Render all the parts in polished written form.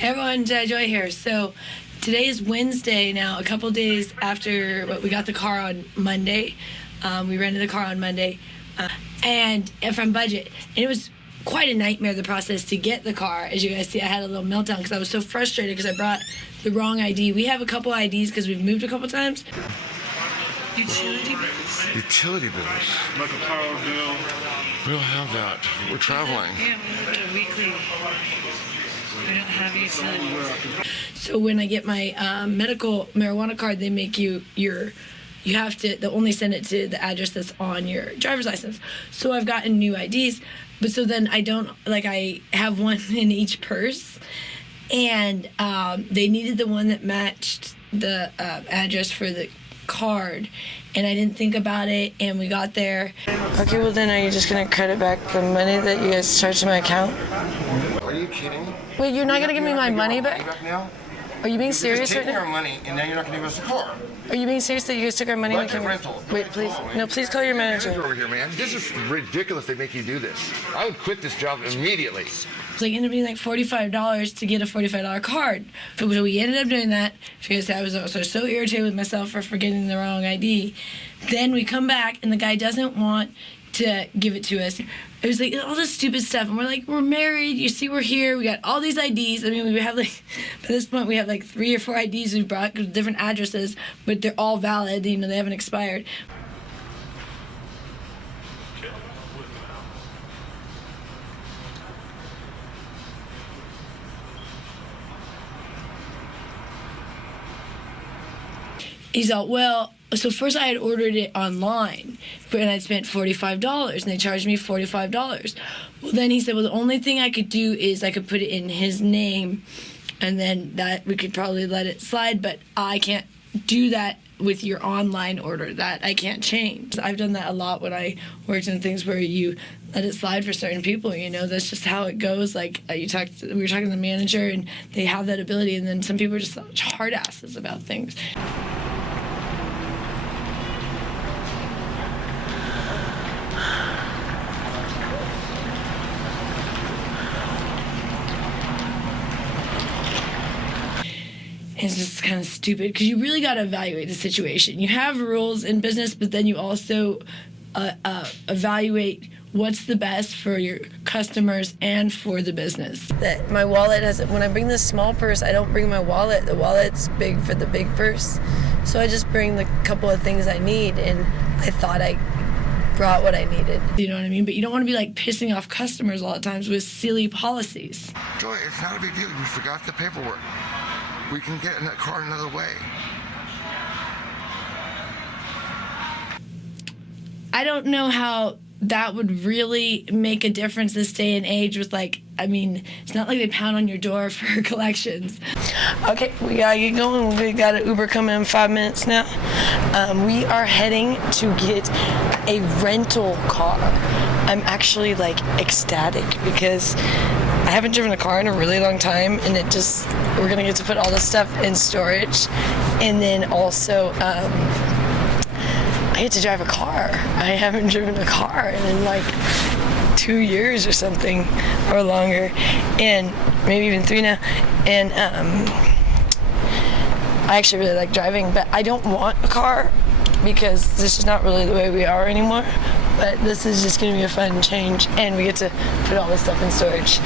Hey everyone, Jedi Joy here. So today is Wednesday now, a couple days after we got the car on Monday. We rented the car on Monday and from budget. And it was quite a nightmare, the process to get the car. As you guys see, I had a little meltdown because I was so frustrated because I brought the wrong ID. We have a couple IDs because we've moved a couple times. Utility bills. Utility bills. Like a power bill. We don't have that. We're traveling. Yeah, we look at a weekly. We don't have utility. So when I get my medical marijuana card, they make you have to, they'll only send it to the address that's on your driver's license. So I've gotten new IDs, but so then I have one in each purse, and they needed the one that matched the address for the card, and I didn't think about it, and we got there. Okay, well then are you just gonna credit back the money that you guys charged to my account? Are you kidding? Wait, you're not gonna give me my money back? Now? Are you being serious You're right taking now? our money, and now you're not gonna give us the car. Are you being serious that you guys took our money? Like a rental. Wait, please. No, please call your manager. Over here, man. This is ridiculous. They make you do this. I would quit this job immediately. It's like ended up being like $45 to get a $45 card. So we ended up doing that because I was also so irritated with myself for forgetting the wrong ID. Then we come back and the guy doesn't want to give it to us. It was like all this stupid stuff, and we're like, we're married. You see, we're here. We got all these IDs. I mean, we have like, by this point, we have like 3 or 4 IDs we brought with different addresses, but they're all valid. You know, they haven't expired. He's all, well, so first I had ordered it online, and I'd spent $45, and they charged me $45. Well, then he said, well, the only thing I could do is I could put it in his name, and then that we could probably let it slide, but I can't do that with your online order. That I can't change. I've done that a lot when I worked in things where you let it slide for certain people, you know, that's just how it goes. Like we were talking to the manager, and they have that ability, and then some people are just such hard asses about things. It's just kind of stupid because you really got to evaluate the situation. You have rules in business, but then you also evaluate what's the best for your customers and for the business. That my wallet has, when I bring this small purse, I don't bring my wallet. The wallet's big for the big purse. So I just bring the couple of things I need, and I thought I brought what I needed. You know what I mean? But you don't want to be like pissing off customers all the times with silly policies. Joy, it's not a big deal. You forgot the paperwork. We can get in that car another way. I don't know how that would really make a difference this day and age with I mean, it's not like they pound on your door for collections. Okay, we gotta get going. We got an Uber coming in 5 minutes now. We are heading to get a rental car. I'm actually ecstatic because I haven't driven a car in a really long time, and we're gonna get to put all this stuff in storage, and then also I get to drive a car. I haven't driven a car in 2 years or something, or longer, and maybe even 3 now. And I actually really like driving, but I don't want a car because this is not really the way we are anymore. But this is just going to be a fun change, and we get to put all this stuff in storage.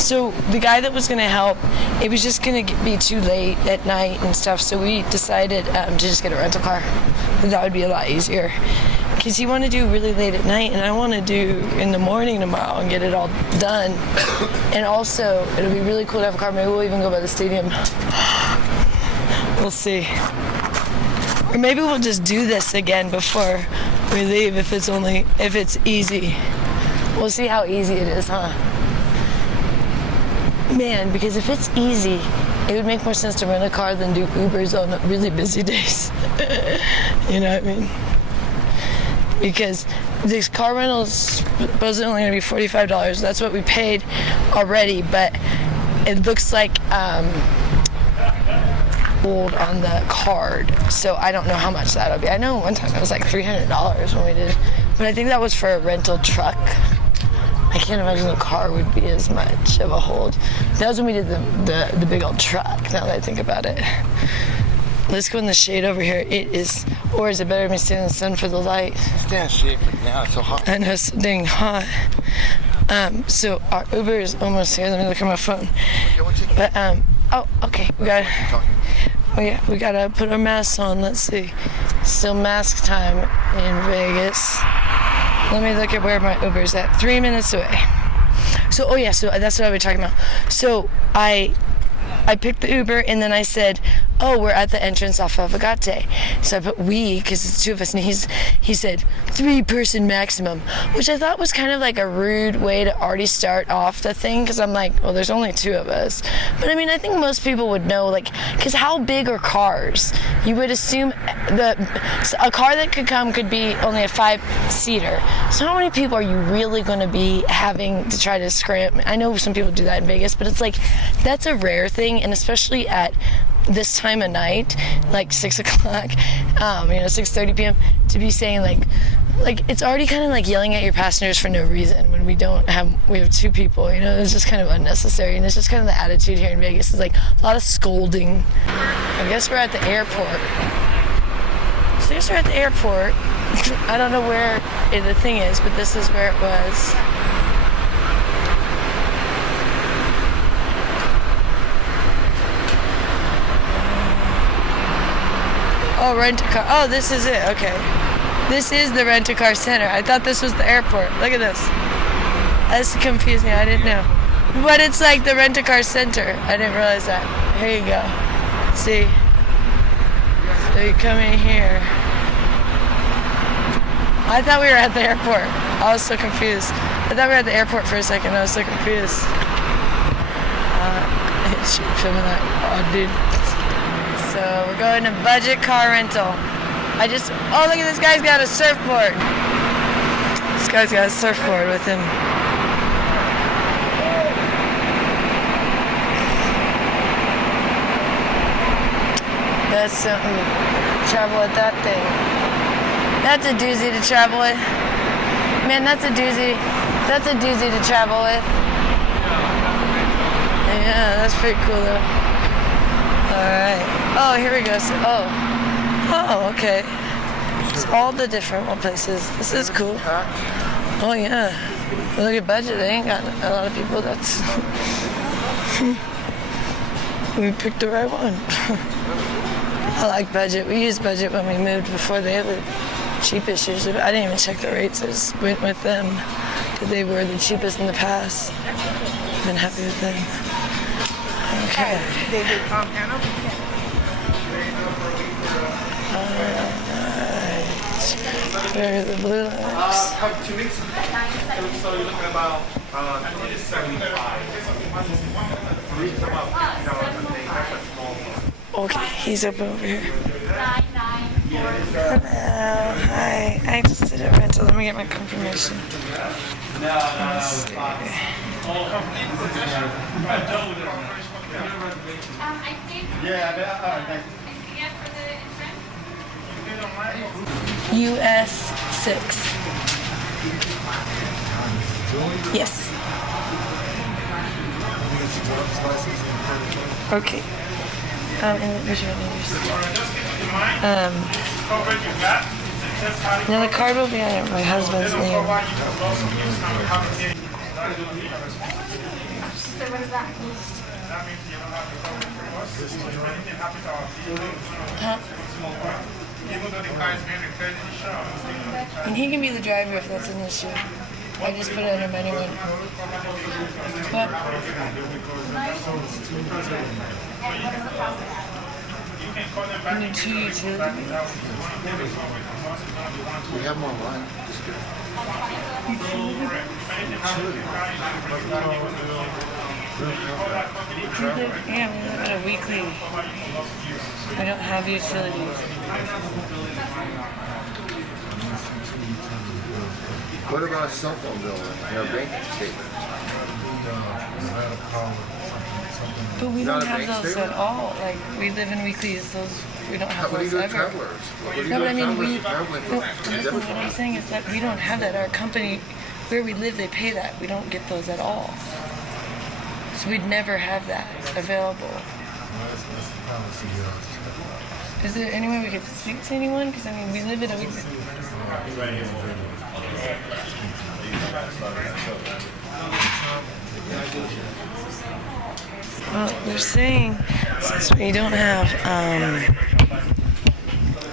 So the guy that was going to help, it was just going to be too late at night and stuff, so we decided to just get a rental car. That would be a lot easier. Because you want to do really late at night, and I want to do in the morning tomorrow and get it all done. And also, it'll be really cool to have a car. Maybe we'll even go by the stadium. We'll see. Or maybe we'll just do this again before we leave if it's easy. We'll see how easy it is, huh? Man, because if it's easy, it would make more sense to rent a car than do Ubers on really busy days. You know what I mean? Because this car rental is supposedly only going to be $45. That's what we paid already, but it looks like old on the card, so I don't know how much that'll be. I know one time it was like $300 when we did, but I think that was for a rental truck. I can't imagine the car would be as much of a hold. That was when we did the big old truck, now that I think about it. Let's go in the shade over here. It is, or is it better me stay in the sun for the light? Stay in shade for now, it's so hot. I know, it's dang hot. So our Uber is almost here. Let me look at my phone. But, oh, okay, we gotta, oh yeah, we gotta put our masks on. Let's see. Still mask time in Vegas. Let me look at where my Uber's at. 3 minutes away. So, oh yeah, so that's what I was talking about. So I picked the Uber and then I said, oh, we're at the entrance off of Agate. So I put we, because it's two of us, and he said 3-person maximum, which I thought was kind of like a rude way to already start off the thing, because I'm like, well, there's only 2 of us. But I mean, I think most people would know, like, because how big are cars? You would assume a car that could come could be only a 5-seater. So how many people are you really going to be having to try to scram? I know some people do that in Vegas, but it's like, that's a rare thing, and especially at this time of night, like 6 o'clock, 6:30 p.m., to be saying like it's already kind of like yelling at your passengers for no reason when we have 2 people, it's just kind of unnecessary, and it's just kind of the attitude here in Vegas is like a lot of scolding. I guess we're at the airport. So I guess we're at the airport. I don't know where the thing is, but this is where it was. Oh, rent-a-car. Oh, this is it. Okay. This is the rent-a-car center. I thought this was the airport. Look at this. That's confusing. I didn't know. But it's like the rent-a-car center. I didn't realize that. Here you go. See? So you come in here. I thought we were at the airport. I was so confused. I thought we were at the airport for a second. I was so confused. Filming that. Oh, dude. So we're going to budget car rental. Oh, look at this guy's got a surfboard. This guy's got a surfboard with him. That's something. Travel with that thing. That's a doozy to travel with. Man, that's a doozy. That's a doozy to travel with. Yeah, that's pretty cool though. Alright. Oh, here we go. So, oh, okay. It's all the different places. This is cool. Oh, yeah. Look at budget. They ain't got a lot of people. That's... we picked the right one. I like budget. We used budget when we moved before they have the cheapest usually. I didn't even check the rates. I just went with them because they were the cheapest in the past. I've been happy with them. Okay. Where are the blue lights? 2 weeks ago. So you're looking about 75. Okay, he's up over here. Hello, hi. I just did a rental. Let me get my confirmation. Let's see. US 6. Yes. Okay. And which one now the card will be on my husband's name. Huh? And he can be the driver if that's an issue. I just put it under my new one. What? You need 2 utilities. We have them online. Yeah, we live at a weekly. I don't have utilities. What about a cell phone bill and a bank statement? But we don't have those at all. Like, we live in weeklies. Those we don't have What do you those do with ever. travelers? What do you No, do but I with mean, travelers traveling for listen, what I'm saying is that we don't have that. Our company, where we live, they pay that. We don't get those at all. So we'd never have that available. Is there any way we could speak to anyone? Because, I mean, we live in a... Well, they're saying since we don't have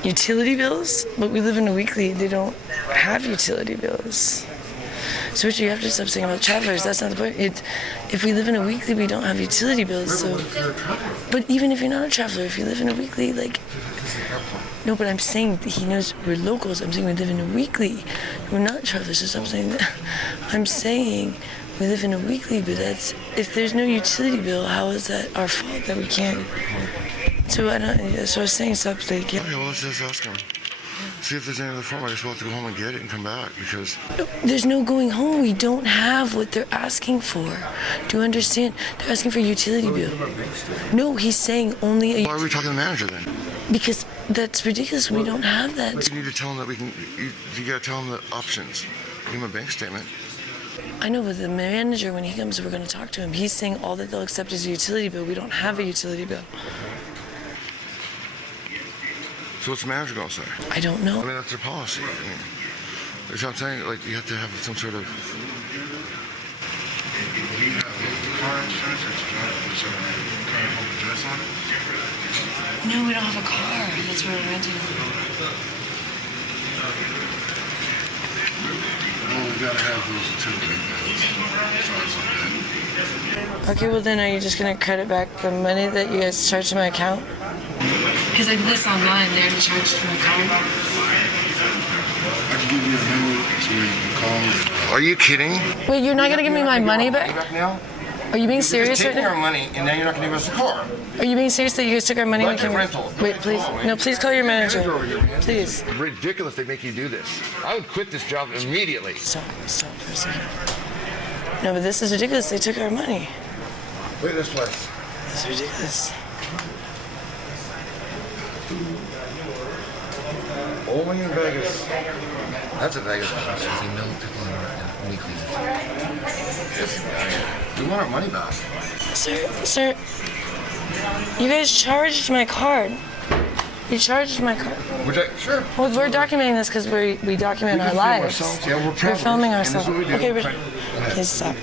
utility bills, but we live in a weekly, they don't have utility bills. So Richard, you have to stop saying about travelers. That's not the point. If we live in a weekly, we don't have utility bills. So, but even if you're not a traveler, if you live in a weekly, like, no, but I'm saying that he knows we're locals. I'm saying we live in a weekly. We're not travelers. So stop saying that. I'm saying we live in a weekly, but that's if there's no utility bill, how is that our fault that we can't? So I don't. So I was saying stop like. Yeah. Okay, well, let's just ask him. See if there's any other form. I guess we'll have to go home and get it and come back because... There's no going home. We don't have what they're asking for. Do you understand? They're asking for a utility bill. No, he's saying only a... Why are we talking to the manager then? Because that's ridiculous. We don't have that. You need to tell him that we can... You got to tell him the options. Give him a bank statement. I know, but the manager, when he comes, we're going to talk to him. He's saying all that they'll accept is a utility bill. We don't have a utility bill. So what's the manager going to say? I don't know. I mean, that's their policy. I mean, that's what I'm saying. Like, you have to have some sort of... Do you have car insurance or is there a current home address on it? No, we don't have a car. That's where we're renting. Well, we gotta have those utility bills. Okay, well then are you just going to credit back the money that you guys charged to my account? Because I did this online. They're going to charge to my card. I can give you a number so you can call. Are you kidding? Wait, you're not going to give me my money back? Now? Are you being serious right Taking our now? money, and now you're not going to give us the car. Are you being serious that you guys took our money? Budget rental. Wait, please. No, please call your manager. Please. It's ridiculous they make you do this. I would quit this job immediately. Stop for a second. No, but this is ridiculous. They took our money. Look at this place. It's ridiculous. Only in Vegas. That's a Vegas place. They know people in weeklies. We want our money back. Sir, you guys charged my card. You charged my card. Sure. Well, we're documenting this because we document our lives. Yeah, We're filming ourselves. Okay, but please stop.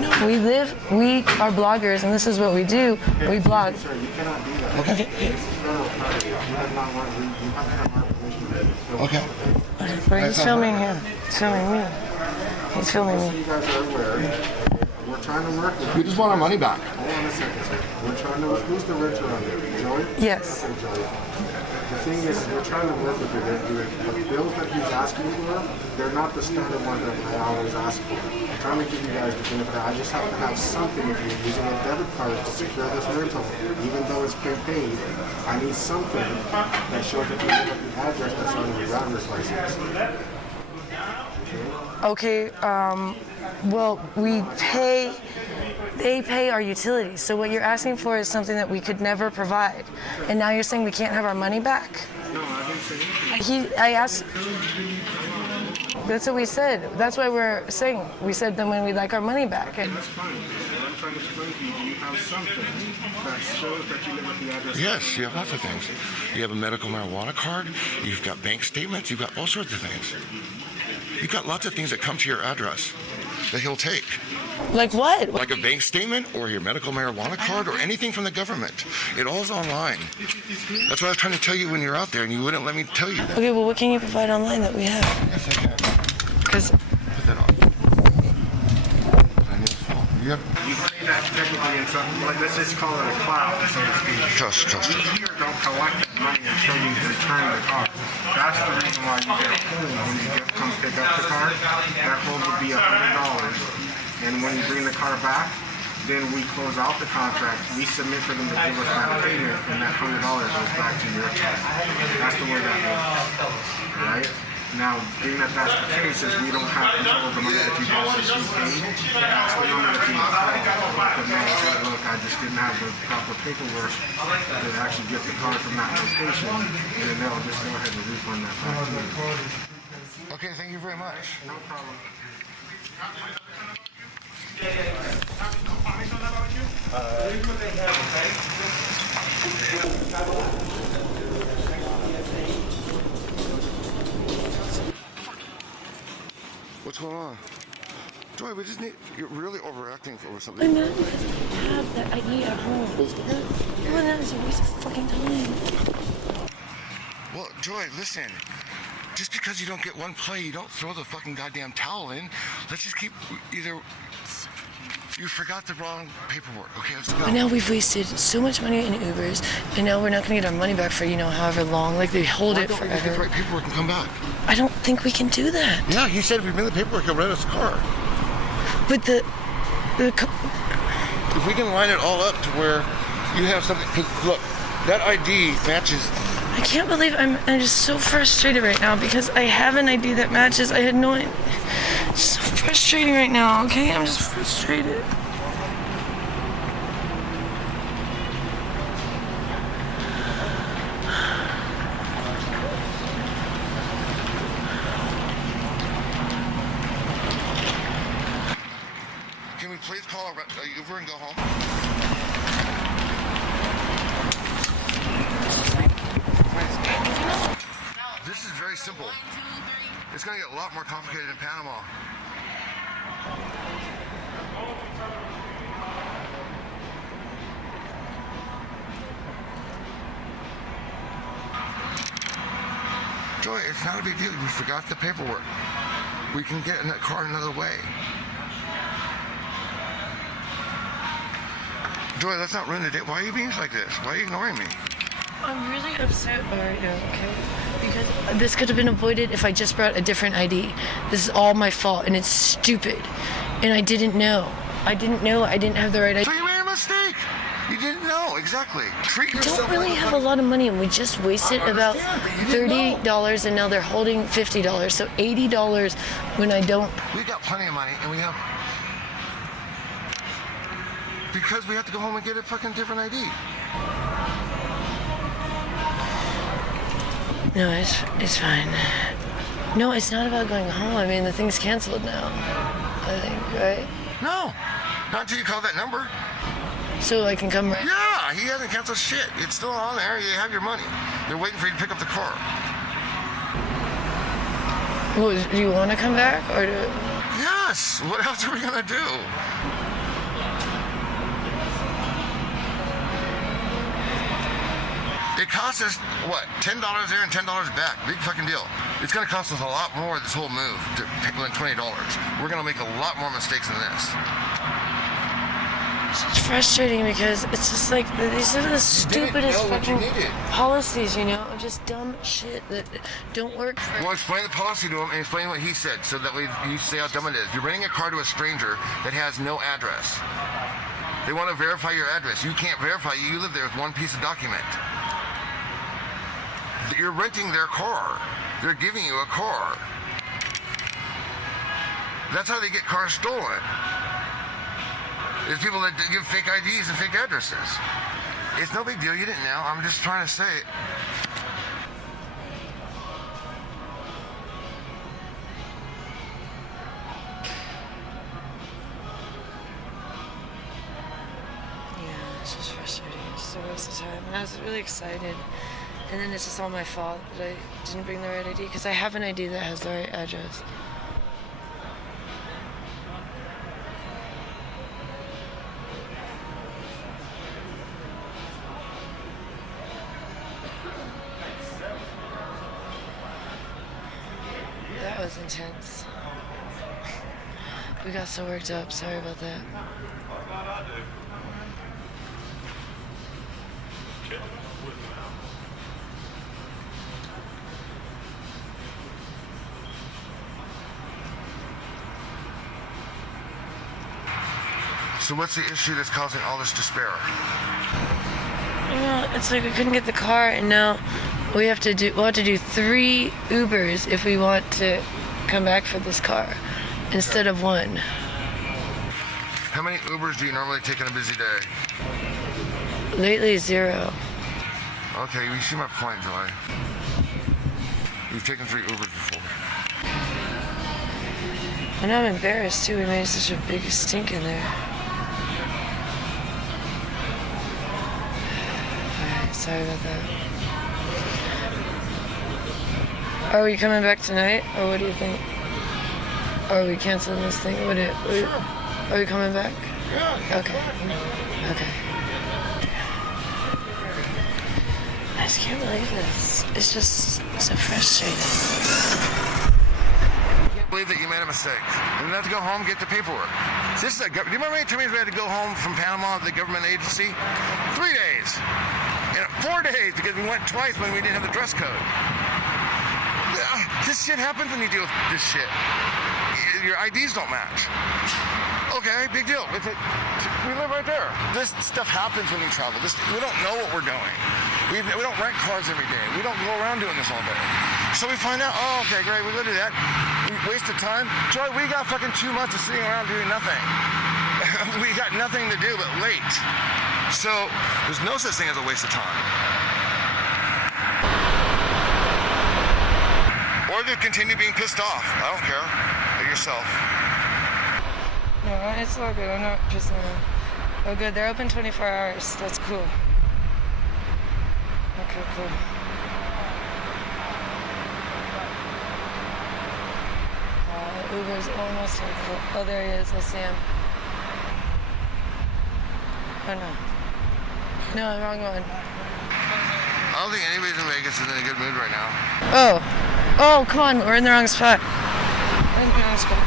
No, we are bloggers, and this is what we do. We blog. Okay. Okay. But he's filming him. He's filming me. He's filming me. You guys are aware. We're trying to work with We just want our money back. Hold on a second, sir. We're trying to... Who's the renter on there? Joey? Yes. Okay, Joey. The thing is, we're trying to work with you. The bills that he's asking for, they're not the standard ones that I always ask for. I'm trying to give you guys the benefit. I just have to have something. If you're using a debit card to secure this rental, even though it's prepaid, I need something that shows that you live at the address that's on your driver's license. Okay, well, they pay our utilities. So what you're asking for is something that we could never provide. And now you're saying we can't have our money back? No, I didn't say anything. I asked, that's what we said. That's why we're saying, we said then when we'd like our money back. That's fine. What I'm trying to explain to you, do you have something that shows that you live at the address? Yes, you have lots of things. You have a medical marijuana card. You've got bank statements. You've got all sorts of things. You've got lots of things that come to your address that he'll take. Like what? Like a bank statement or your medical marijuana card or anything from the government. It all's online. That's what I was trying to tell you when you're out there and you wouldn't let me tell you. Okay, well, what can you provide online that we have? Yes, I can. Because Put that on. Yep. You say that technically in something, like let's just call it a cloud, so to speak. Trust. You here don't collect that money until you return the car. That's the reason why you get a hold when you come pick up the car. That hold would be $100. And when you bring the car back, then we close out the contract. We submit for them to give us that payment, and that $100 goes back to your account. That's the way that works. Right? Now, being that that's the case, is we don't have control of the money that you guys received paid. That's the number that you call. The man said, look, I just didn't have the proper paperwork to actually get the car from that location, and then they'll just go ahead and refund that back to you. Okay, thank you very much. No problem. What's going on? Joy, we just need... You're really overacting over I'm something. not because I have that ID at home. Well, that is a waste of fucking time. Well, Joy, listen. Just because you don't get one play, you don't throw the fucking goddamn towel in. Let's just keep... Either... You forgot the wrong paperwork. Okay, let's go. But now we've wasted so much money in Ubers, and now we're not going to get our money back for, however long. Like, they hold it Why don't we just get the forever. right paperwork and come back? I don't think we can do that. Yeah, he said if we made the paperwork, he'll rent us a car. But If we can line it all up to where you have something... Because, look, that ID matches... I can't believe I'm just so frustrated right now because I have an ID that matches. I had no idea. It's so frustrating right now, okay? I'm just frustrated. Can we please call a Uber and go home? This is very simple. It's going to get a lot more complicated in Panama. Joy, it's not a big deal. We forgot the paperwork. We can get in that car another way. Joy, let's not ruin the day. Why are you being like this? Why are you ignoring me? I'm really upset right now, okay? Because this could have been avoided if I just brought a different ID. This is all my fault, and it's stupid. And I didn't know. I didn't have the right ID. So you made a mistake. You didn't know, exactly. Treat I yourself. don't really have a lot of money, and we just wasted about $30, and now they're holding $50. So $80 when I don't. We got plenty of money, and we have... Because we have to go home and get a fucking different ID. No, it's fine. No, it's not about going home. I mean, the thing's canceled now. I think, right? No, not until you call that number. So I can come right. Yeah, he hasn't canceled shit. It's still on there. You have your money. They're waiting for you to pick up the car. Well, do you want to come back or do? Yes. What else are we gonna do? It costs us, what, $10 there and $10 back. Big fucking deal. It's going to cost us a lot more, this whole move, than $20. We're going to make a lot more mistakes than this. It's frustrating because it's just like these are the stupidest know what you fucking needed. policies, just dumb shit that don't work. Well, explain the policy to him and explain what he said so that way you say how dumb it is. You're renting a car to a stranger that has no address. They want to verify your address. You can't verify. You live there with one piece of document. You're renting their car. They're giving you a car. That's how they get cars stolen. There's people that give fake IDs and fake addresses. It's no big deal. You didn't know. I'm just trying to say it. Yeah, it's just frustrating. It's just a waste of time. And I was really excited. And then it's just all my fault that I didn't bring the right ID because I have an ID that has the right address. That was intense. We got so worked up. Sorry about that. So what's the issue that's causing all this despair? It's like we couldn't get the car, and now we'll have to do 3 Ubers if we want to come back for this car instead of 1. How many Ubers do you normally take on a busy day? Lately, 0. Okay, you see my point, Joy. You've taken 3 Ubers before. And I'm embarrassed too. We made such a big stink in there. Alright, sorry about that. Are we coming back tonight, or what do you think? Or are we canceling this thing? Are we coming back? Yeah. Okay. Okay. I just can't believe this. It's just so frustrating. I can't believe that you made a mistake. And have to go home, get the paperwork. Do you remember how many times we had to go home from Panama, the government agency? 3 days. And 4 days because we went twice when we didn't have the dress code. This shit happens when you deal with this shit. Your IDs don't match. Okay, big deal. We live right there. This stuff happens when we travel. We don't know what we're doing. We don't rent cars every day. We don't go around doing this all day. So we find out, oh, okay, great, we go do that. We wasted time. Joy, we got fucking 2 months of sitting around doing nothing. We got nothing to do but wait. So there's no such thing as a waste of time. Or to continue being pissed off. I don't care. At yourself. No, it's all good. I'm not pissing off. Oh, good. They're open 24 hours. That's cool. Okay, cool. Uber's almost here. Cool. Oh, there he is. I see him. Oh, no. No, wrong one. I don't think anybody's in Vegas is in a good mood right now. Oh. Oh, come on. We're in the wrong spot. We're in the wrong spot.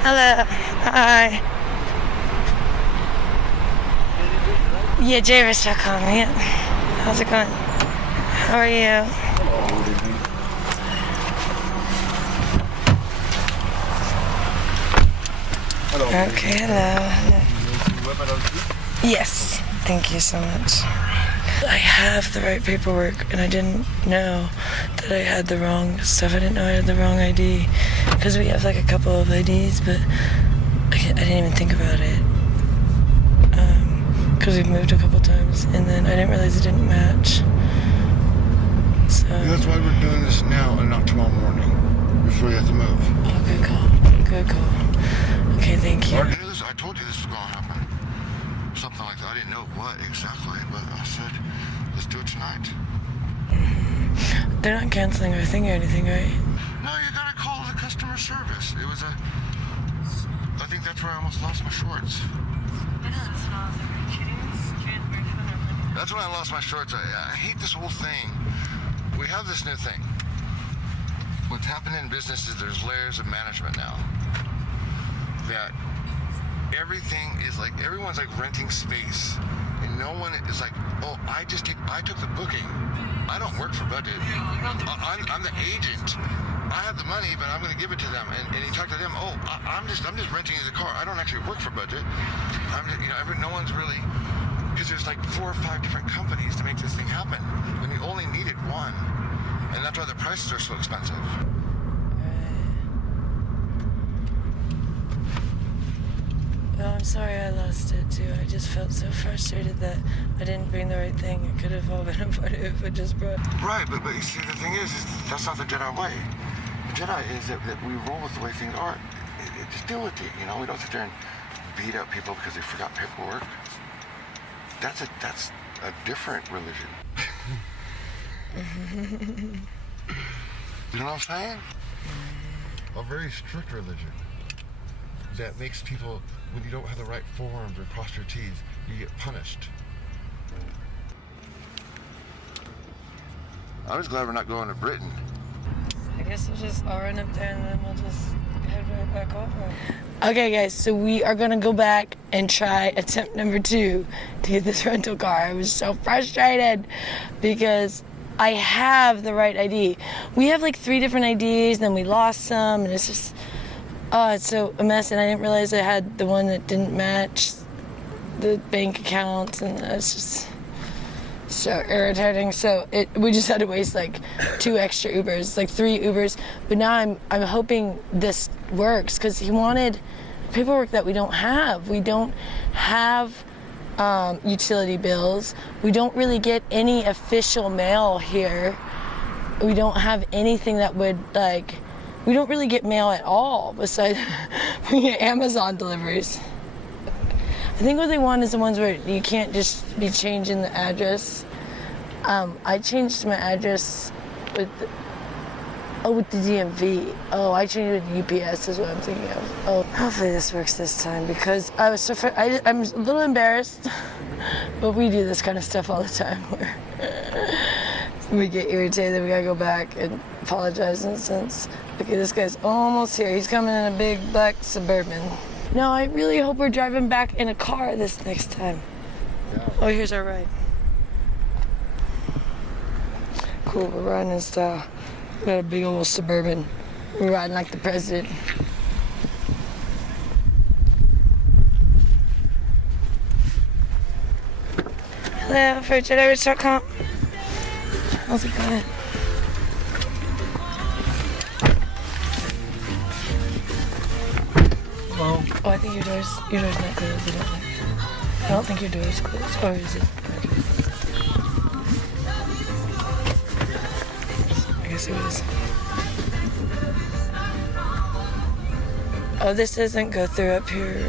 Hello. Hi. Yeah, Javis back on me. How's it going? How are you? Okay, hello. Yes, thank you so much. I have the right paperwork, and I didn't know that I had the wrong stuff. I didn't know I had the wrong ID, because we have like a couple of IDs, but I didn't even think about it, because we've moved a couple times, and then I didn't realize it didn't match. So That's why we're doing this now and not tomorrow morning, before you have to move. oh, good call. Good call. Okay, thank you. I told you this was going to happen. Something like that. I didn't know what exactly, but I said, let's do it tonight. They're not canceling our thing or anything, right? No, you got to call the customer service. I think that's where I almost lost my shorts. That's when I lost my shorts. I hate this whole thing. We have this new thing. What's happening in business is there's layers of management now. That everything is like, everyone's like renting space. And no one is like, oh, I took the booking. I don't work for Budget. I'm the agent. I have the money, but I'm going to give it to them. And you talk to them, oh, I'm just renting you the car. I don't actually work for Budget. No one's really, because there's like 4 or 5 different companies to make this thing happen. And you only needed one. And that's why the prices are so expensive. Well, I'm sorry I lost it too. I just felt so frustrated that I didn't bring the right thing. It could have all been avoided if I just brought. Right, but you see, the thing is that's not the Jedi way. The Jedi is that we roll with the way things are. Just deal with it, We don't sit there and beat up people because they forgot paperwork. That's a different religion. You know what I'm saying? A very strict religion that makes people, when you don't have the right forms or cross your T's, you get punished. I'm just glad we're not going to Britain. I guess I'll run up there and then we'll just head right back over. Okay, guys, so we are gonna go back and try attempt number 2 to get this rental car. I was so frustrated because I have the right ID. We have like 3 different IDs, then we lost some, and it's just, it's so a mess. And I didn't realize I had the one that didn't match the bank account, and it's just so irritating. So we just had to waste like 2 extra Ubers, like 3 Ubers. But now I'm hoping this works, because he wanted paperwork that we don't have. We don't have utility bills. We don't really get any official mail here. We don't have anything that would we don't really get mail at all besides we get Amazon deliveries. I think what they want is the ones where you can't just be changing the address. I changed my address with the DMV. Oh, I changed it with UPS is what I'm thinking of. Oh, hopefully this works this time because I'm a little embarrassed, but we do this kind of stuff all the time where we get irritated, we gotta go back and apologize in a sense. Okay, this guy's almost here. He's coming in a big black Suburban. No, I really hope we're driving back in a car this next time. Oh, here's our ride. Cool, we're riding in style. We got a big old Suburban. We're riding like the president. Hello, for JediRich.com. How's it going? Well, Oh, I think your door's not closed. I don't think your door's closed. Or is it? Okay. I guess it is. Oh, this doesn't go through up here.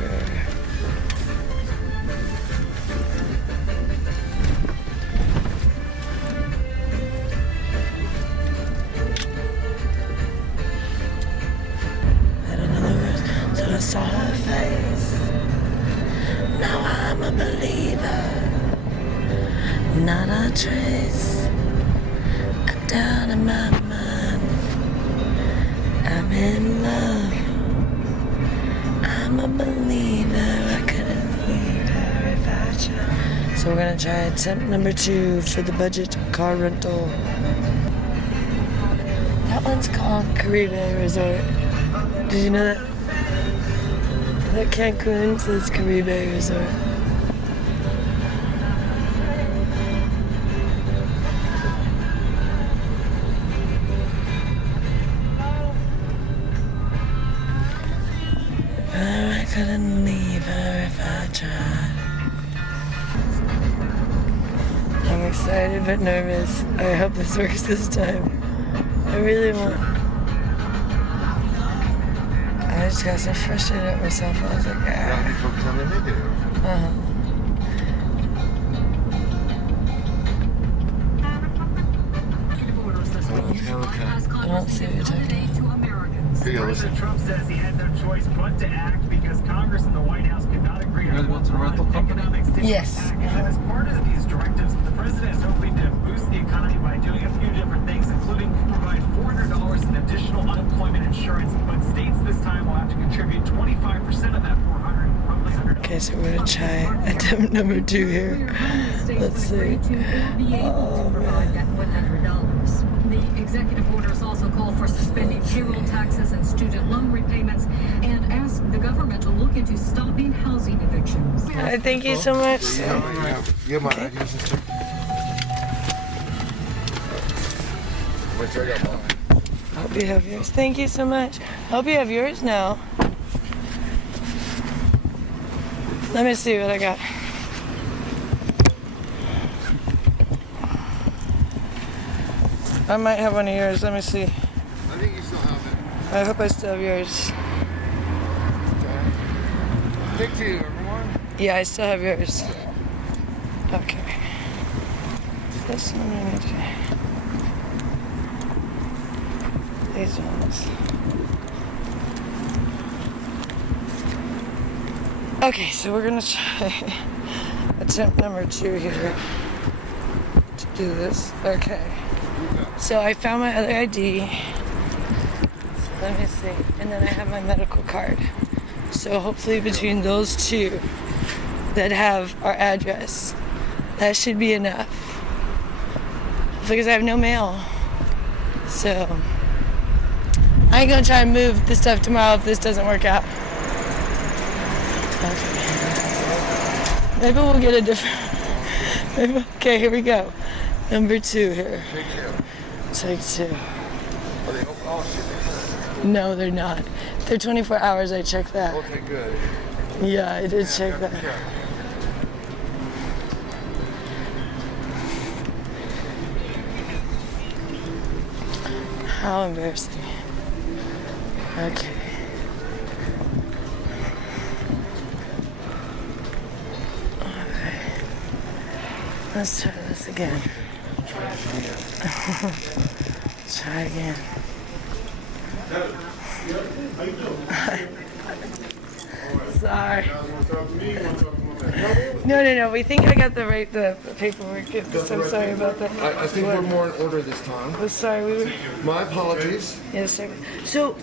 I don't know the words. So I saw her face. Now I'm a believer. Not a trace. I'm down in my mind. I'm in love. I'm a believer. I couldn't leave her if I tried. So we're gonna try attempt number 2 for the budget car rental. That one's called Caribe Resort. Did you know that? That Cancun says Caribe Resort. I couldn't leave her if I tried. I'm excited but nervous. I hope this works this time. I really want. I just got so frustrated at myself. I was like, I don't see what you're talking about. Listen. Trump says he had no choice but to act because Congress and the White House could not agree on what's a rental company? economic stimulus Yes. package. And as part of these directives, the president is hoping to boost the economy by doing a few different things, including provide $400 in additional unemployment insurance. But states this time will have to contribute 25% of that $400, roughly $100. Okay, so we're gonna try attempt number 2 here. Let's see. Be able to provide that $100. The executive orders also call for suspending payroll taxes and student loan repayments and ask the government to look into stopping housing evictions. Thank you so much. You have my ID, sister? Wait, I got mine. I hope you have yours. Thank you so much. I hope you have yours now. Let me see what I got. I might have one of yours. Let me see. I think you still have it. I hope I still have yours. Take 2, everyone. Yeah, I still have yours. Okay. This one I need to... These ones. Okay, so we're gonna try attempt number 2 here to do this. Okay. So I found my other ID. So let me see. And then I have my medical card. So hopefully between those 2 that have our address, that should be enough. Because I have no mail. So I ain't gonna try and move this stuff tomorrow if this doesn't work out. Okay. Maybe we'll get a different. Okay, here we go. Number 2 here. Take 2. Take 2. Oh, they open all shit. No, they're not. They're 24 hours. I checked that. Okay, good. Yeah, I did check that. How embarrassing. Okay. Alright. Let's try this again. Try again. Sorry. No. We think I got the paperwork. I'm sorry about that. I think we're more in order this time. I'm sorry. We were. My apologies. Yes, sir. So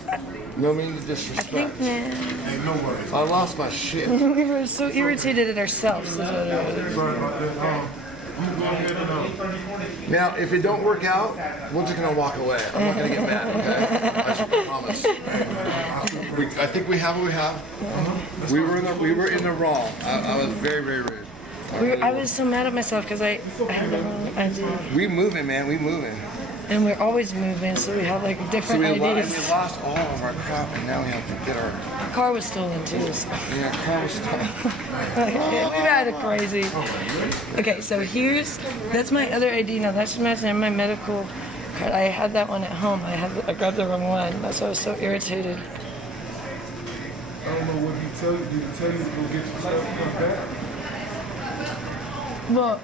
No mean to I disrespect. think that I lost my shit. we were so irritated at ourselves. Is what it was. Now, if it don't work out, we're just gonna walk away. I'm not gonna get mad, okay? I promise. I think we have what we have. We were in the wrong. I was very, very rude. I was so mad at myself because I had the wrong idea. We moving, man. We moving. And we're always moving, so we have like So different we ideas. lost all of our crap, and now we have to get our Car was stolen too. So. car was stolen. We've had it crazy. Okay, so that's my other ID now. That's my medical card. I had that one at home. I got the wrong one. That's why I was so irritated. I don't know what he tell you. Did he tell you to go get your stuff and come back? Well,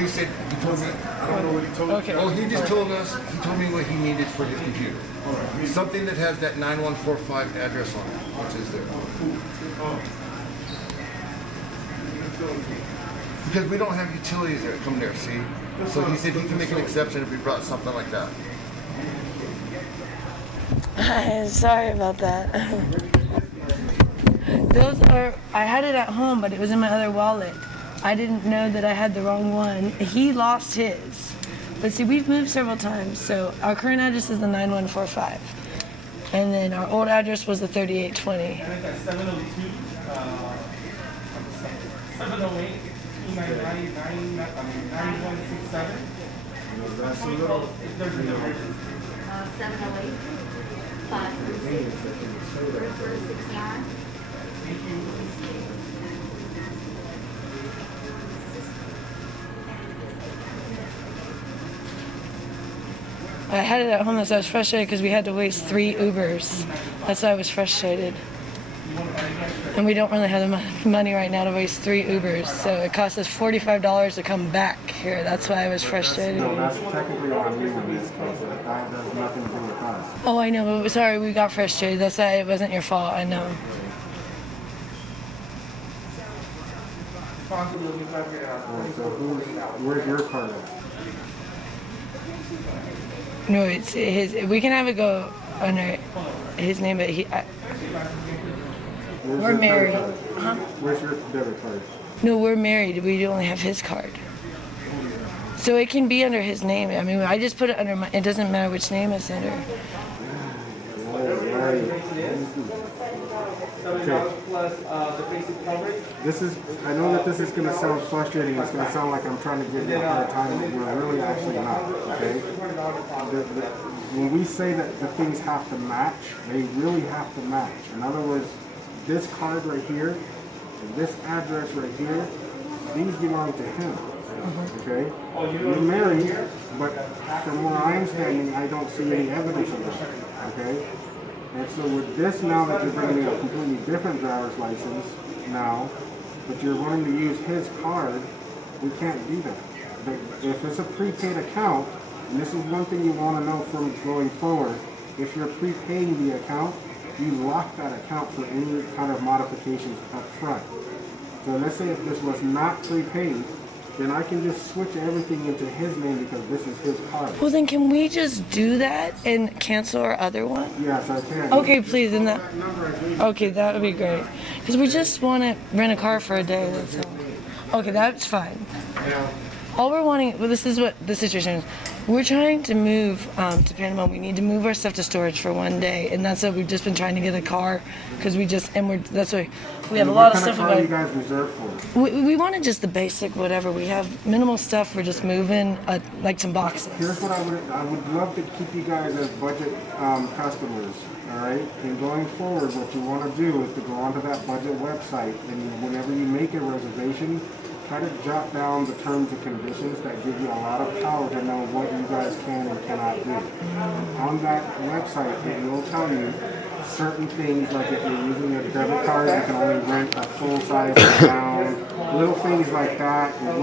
He said, he told me, I don't know what he told you. okay. well, he just told me what he needed for his computer. Something that has that 9145 address on it, which is there. Because we don't have utilities that come there, see? So he said he can make an exception if we brought something like that. Sorry about that. I had it at home, but it was in my other wallet. I didn't know that I had the wrong one. He lost his. But see, we've moved several times, so our current address is the 9145. And then our old address was the 3820. 702, 708, 299, 9167. That's a little. 708, 536, 69. I had it at home, so I was frustrated because we had to waste 3 Ubers. That's why I was frustrated. And we don't really have the money right now to waste 3 Ubers, so it cost us $45 to come back here. That's why I was frustrated. No, that's technically on you in this case. That has nothing to do with us. Oh, I know, but sorry, we got frustrated. That's why it wasn't your fault, I know. So where's your card at? No, it's his. We can have it go under his name, but we're married. Huh? Where's your debit card? No, we're married. We only have his card. So it can be under his name. I mean, I just put it under my. It doesn't matter which name it's under. Okay. This is, I know that this is going to sound frustrating. It's going to sound like I'm trying to give you a hard time, but we're really actually not, okay? When we say that the things have to match, they really have to match. In other words, this card right here, and this address right here, these belong to him, okay? You're married, but from where I'm standing, I don't see any evidence of that, okay? And so with this now that you're bringing a completely different driver's license now, but you're wanting to use his card, we can't do that. If it's a prepaid account, and this is one thing you want to know from going forward, if you're prepaying the account, you lock that account for any kind of modifications up front. So let's say if this was not prepaid, then I can just switch everything into his name because this is his card. Well, then can we just do that and cancel our other one? Yes, I can. Okay, please. And that. Okay, that would be great. Because we just want to rent a car for a day. That's all. Okay, that's fine. All we're wanting. Well, this is what the situation is. We're trying to move to Panama. We need to move our stuff to storage for one day, and that's what we've just been trying to get a car because that's why we have a lot of stuff. What kind of car you guys reserved for? We wanted just the basic whatever. We have minimal stuff. We're just moving like some boxes. Here's what I would love to keep you guys as budget customers. All right, and going forward, what you want to do is to go onto that budget website, and whenever you make a reservation, try to jot down the terms and conditions that give you a lot of power to know what you guys can and cannot do. On that website, it will tell you certain things, like if you're using a debit card, you can only rent a full-size amount, little things like that, and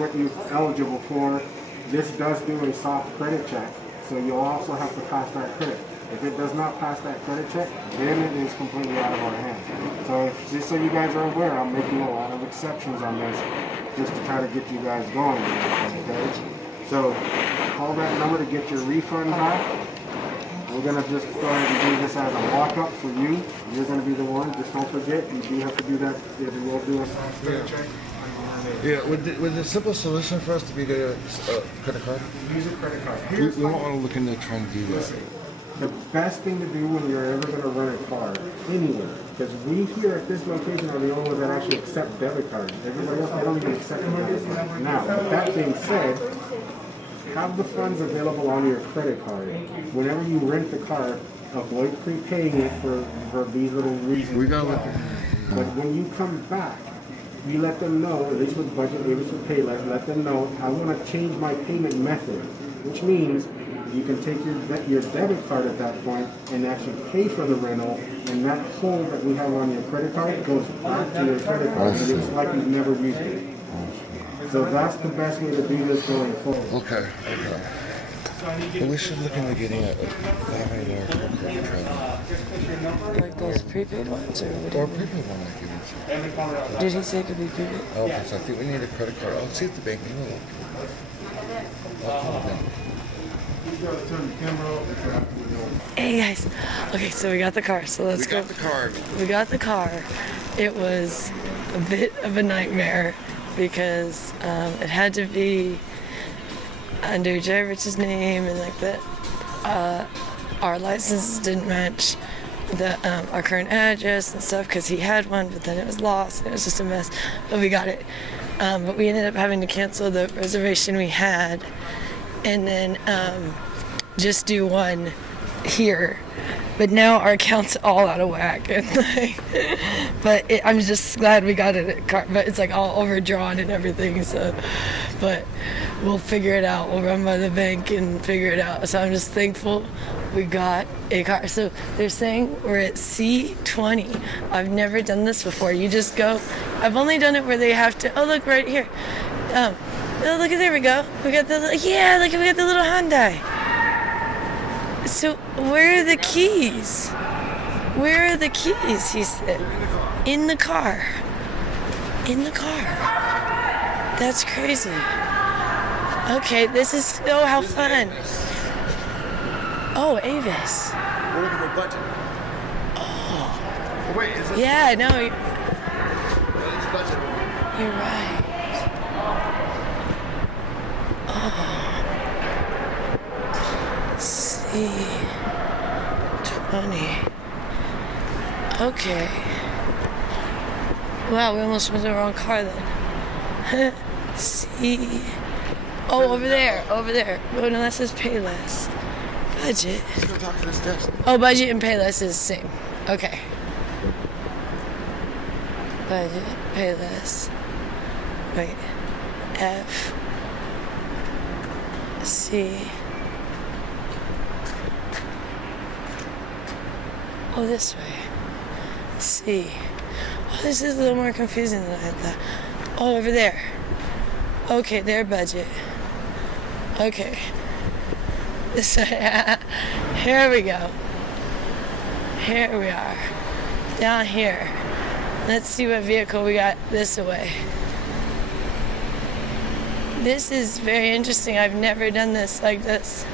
what you're eligible for. This does do a soft credit check, so you'll also have to pass that credit. If it does not pass that credit check, then it is completely out of our hands. So just so you guys are aware, I'm making a lot of exceptions on this just to try to get you guys going. Okay? So call that number to get your refund back. We're going to just go ahead and do this as a walk-up for you. You're going to be the one. Just don't forget, you do have to do that. If you will do a credit check. Yeah, would the simple solution for us to be to credit card? Use a credit card. We don't want to look into trying to do that. The best thing to do when you're ever going to rent a car anywhere, because we here at this location are the only ones that actually accept debit cards. Everybody else, they don't even accept debit cards. Now, with that being said, have the funds available on your credit card. Whenever you rent the car, avoid prepaying it for these little reasons. We got it. But when you come back, you let them know, at least with budget, at least with Payless, let them know, I want to change my payment method, which means you can take your debit card at that point and actually pay for the rental, and that hold that we have on your credit card goes back to your credit card, and it's like you've never used it. So that's the best way to do this going forward. Okay. Well, we should look into getting a $500 credit card. Like those prepaid ones, or what? Or a prepaid one, like you Did he say it could be prepaid? Oh, because I think we need a credit card. I'll see if the bank needs one. I'll call the bank. Hey guys, okay, so we got the car, so let's go. We got the car. We got the car. It was a bit of a nightmare because it had to be under Jay Rich's name, and like that. Our licenses didn't match our current address and stuff because he had one, but then it was lost. And it was just a mess, but we got it. But we ended up having to cancel the reservation we had, and then just do one here. But now our account's all out of whack, and but I'm just glad we got it. But it's like all overdrawn and everything. So, but we'll figure it out. We'll run by the bank and figure it out. So I'm just thankful we got a car. So they're saying we're at C20. I've never done this before. You just go. I've only done it where they have to. Oh, look right here. Oh, look, there we go. We got the we got the little Hyundai. So where are the keys? Where are the keys? He said. In the car. In the car. That's crazy. Okay, this is how fun. Oh, Avis. We're looking for budget. Oh. Wait, is this? Yeah, no. It's budget. You're right. Oh. C20. Okay. Wow, we almost went to the wrong car then. C. Oh, over there. Oh, no, that says Payless. Budget. Let's go talk to this desk. Oh, budget and Payless is the same. Okay. Budget, Payless. Wait. F. C. Oh, this way. C. Oh, this is a little more confusing than I thought. Oh, over there. Okay, their budget. Okay. This way. Here we go. Here we are. Down here. Let's see what vehicle we got this way. This is very interesting. I've never done this like this.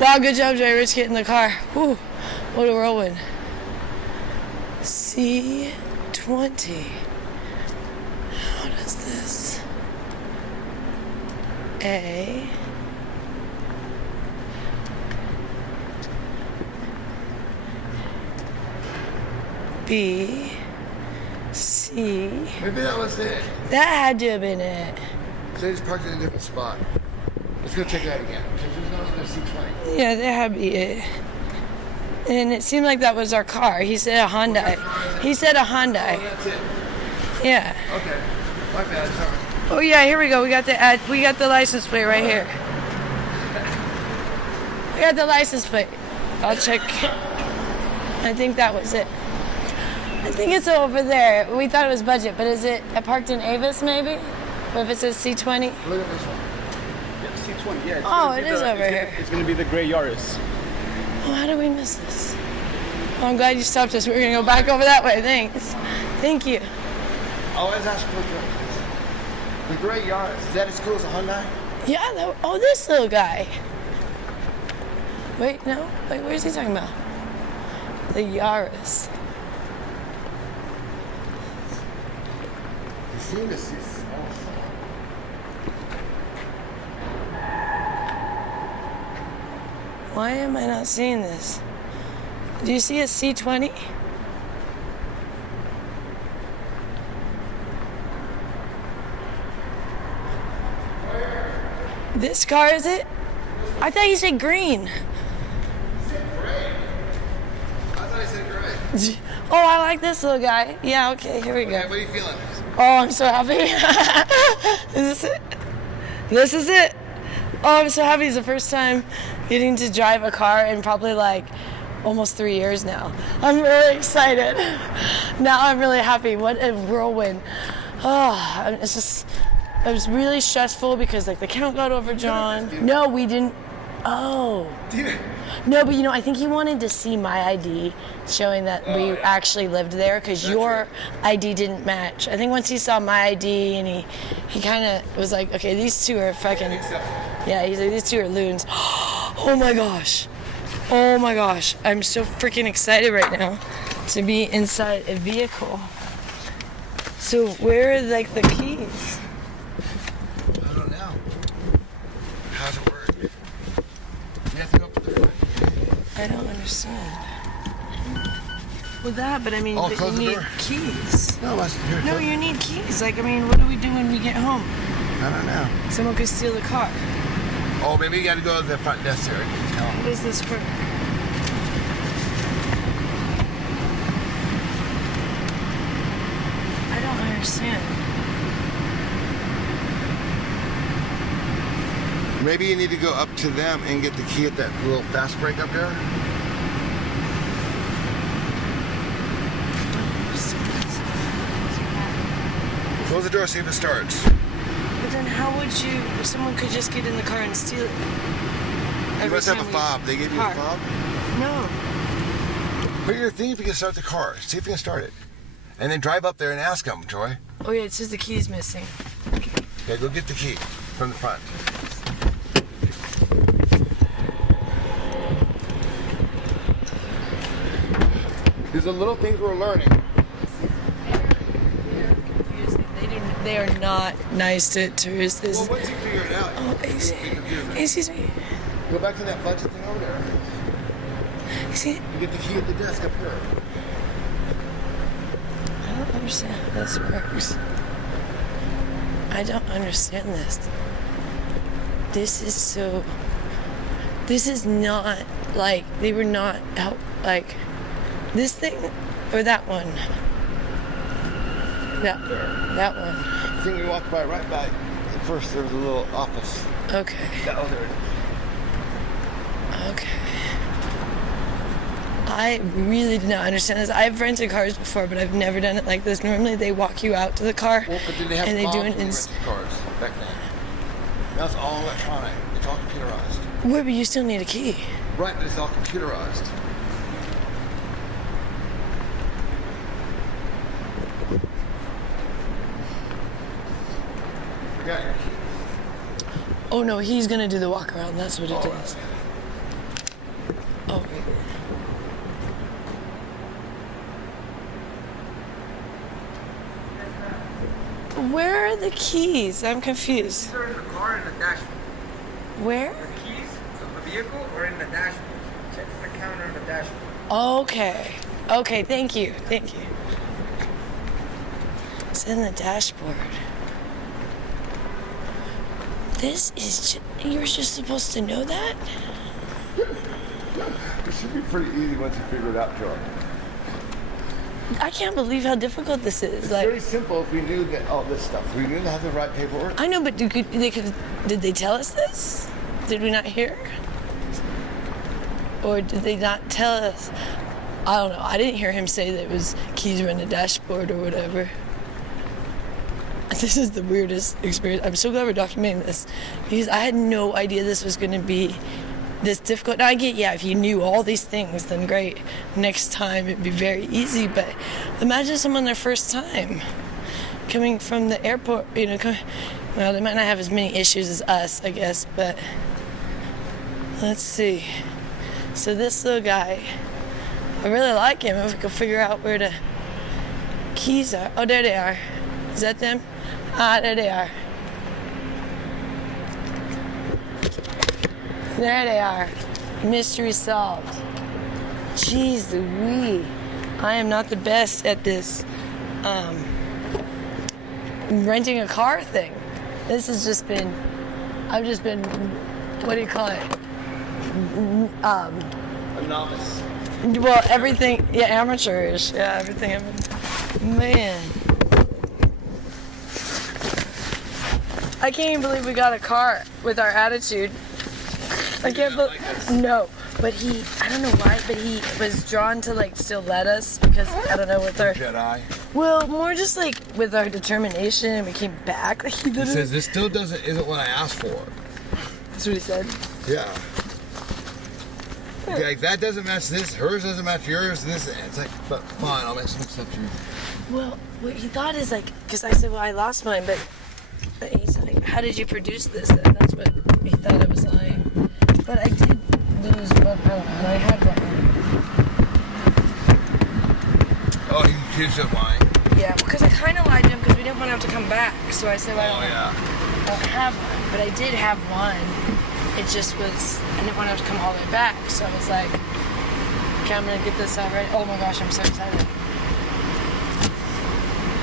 Wow, good job, Jay Rich, getting in the car. Whew. What a whirlwind. C20. How does this? A. B, C. Maybe that was it. That had to have been it. They just parked it in a different spot. Let's go check that again. Because there's no other C20. Yeah, that had to be it. And it seemed like that was our car. He said a Hyundai. He said a Hyundai. Oh, that's it. Yeah. Okay. My bad. Sorry. Oh yeah, here we go. We got the license plate right here. We got the license plate. I'll check. I think that was it. I think it's over there. We thought it was budget, but is it parked in Avis maybe? Or if it says C20? Look at this one. Yeah, C20, yeah. Oh, it is over here. It's going to be the gray Yaris. Oh, how did we miss this? Oh, I'm glad you stopped us. We were going to go back over that way. Thanks. Thank you. Always ask for the gray Yaris. Is that as cool as a Hyundai? Yeah, oh, this little guy. Wait, no. Wait, where's he talking about? The Yaris. You seem to see. Why am I not seeing this? Do you see a C20? This car, is it? I thought you said green. I thought I said gray. Oh, I like this little guy. Yeah, okay, here we go. Okay, what are you feeling? Oh, I'm so happy. Is this it? This is it. Oh, I'm so happy. It's the first time getting to drive a car in probably like almost 3 years now. I'm really excited. Now I'm really happy. What a whirlwind. Oh, it's just, it was really stressful because like the count got overdrawn. No, we didn't. Oh. No, but I think he wanted to see my ID showing that we actually lived there because your ID didn't match. I think once he saw my ID and he kind of was like, okay, these two are fucking, yeah, he's like, these two are loons. Oh my gosh. Oh my gosh. I'm so freaking excited right now to be inside a vehicle. So where are like the keys? I don't know. How's it work? You have to go up there. I don't understand. Well, that, but I mean, Oh, but close you the need door. keys. No, here. No, you need keys. Like, I mean, what do we do when we get home? I don't know. Someone could steal the car. Oh, maybe you got to go to the front desk there. How does this work? I don't understand. Maybe you need to go up to them and get the key at that little fast break up there. Close the door, see if it starts. But then how would you, someone could just get in the car and steal it? You must have a fob. They gave you a fob? No. Put your thing if you can start the car. See if you can start it. And then drive up there and ask them, Joy. Oh yeah, it says the key's missing. Okay, go get the key from the front. These are little things we're learning. They are not nice to tourists. Well, once you figure it out, Oh, you won't be confused. excuse me. Go back to that budget thing over there. See, You get the key at the desk up here. I don't understand how this works. I don't understand this. This is not like, they were not help, like, this thing or that one? That one. I think we walked by right by. First, there was a little office. Okay. Oh, there it is. Okay. I really did not understand this. I've rented cars before, but I've never done it like this. Normally, they walk you out to the car, Well, but did they have and they do fobs it when in. you rented cars back then? Now it's all electronic. It's all computerized. Wait, but you still need a key. Right, but it's all computerized. Forgot your keys. Oh no, he's gonna do the walk around. That's what it is. Oh. Where are the keys? I'm confused. Keys are in the car in the dashboard. Where? The keys of the vehicle are in the dashboard. Check the counter in the dashboard. Okay. Okay, thank you. Thank you. It's in the dashboard. This is you were just supposed to know that? It should be pretty easy once you figure it out, Joe. I can't believe how difficult this is. It's Like, very simple if we knew that all this stuff. We knew to have the right paperwork. I know, but did they tell us this? Did we not hear? Or did they not tell us? I don't know. I didn't hear him say that it was keys were in the dashboard or whatever. This is the weirdest experience. I'm so glad we're documenting this because I had no idea this was going to be this difficult. Now I get, yeah, if you knew all these things, then great. Next time it'd be very easy. But imagine someone their first time coming from the airport. You know, well, they might not have as many issues as us, I guess. But let's see. So this little guy, I really like him. If we could figure out where the keys are. Oh, there they are. Is that them? Ah, there they are. There they are. Mystery solved. Jeez Louise. I am not the best at this renting a car thing. This has just been, I've just been, what do you call it? A novice. Well, everything, yeah, amateurish. Yeah, everything. Man. I can't even believe we got a car with our attitude. I can't believe. No, but I don't know why, but he was drawn to like still let us because I don't know with our Jedi. Well, more just like with our determination, we came back. Like He says this still isn't what I asked for. That's what he said. Yeah. Like that doesn't match this. Hers doesn't match yours. This. It's like, but fine, I'll make some exceptions. Well, what he thought is like, because I said, well, I lost mine, but he's like, how did you produce this? And that's what he thought it was like. But I did lose one, and I had one. Oh, he accused you of lying? Yeah, because I kind of lied to him because we didn't want to have to come back. So I said, well, I don't have one. But I did have one. It just was, I didn't want to have to come all the way back. So I was like, okay, I'm going to get this out right. Oh my gosh, I'm so excited.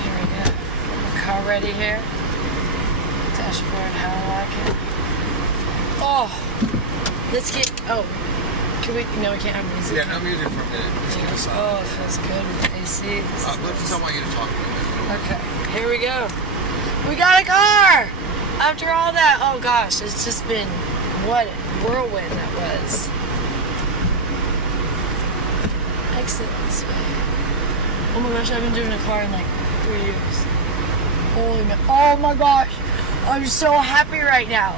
Here we go. Car ready here. Dashboard, how I like it. Oh, let's get, can we, no, we can't have music. Yeah, no music for a minute. Just give us Oh, it feels good with the AC. Let's I want you to talk about it. Okay, here we go. We got a car! After all that, oh gosh, it's just been, what a whirlwind that was. Exit this way. Oh my gosh, I haven't driven a car in like 3 years. Holy man, oh my gosh, I'm so happy right now.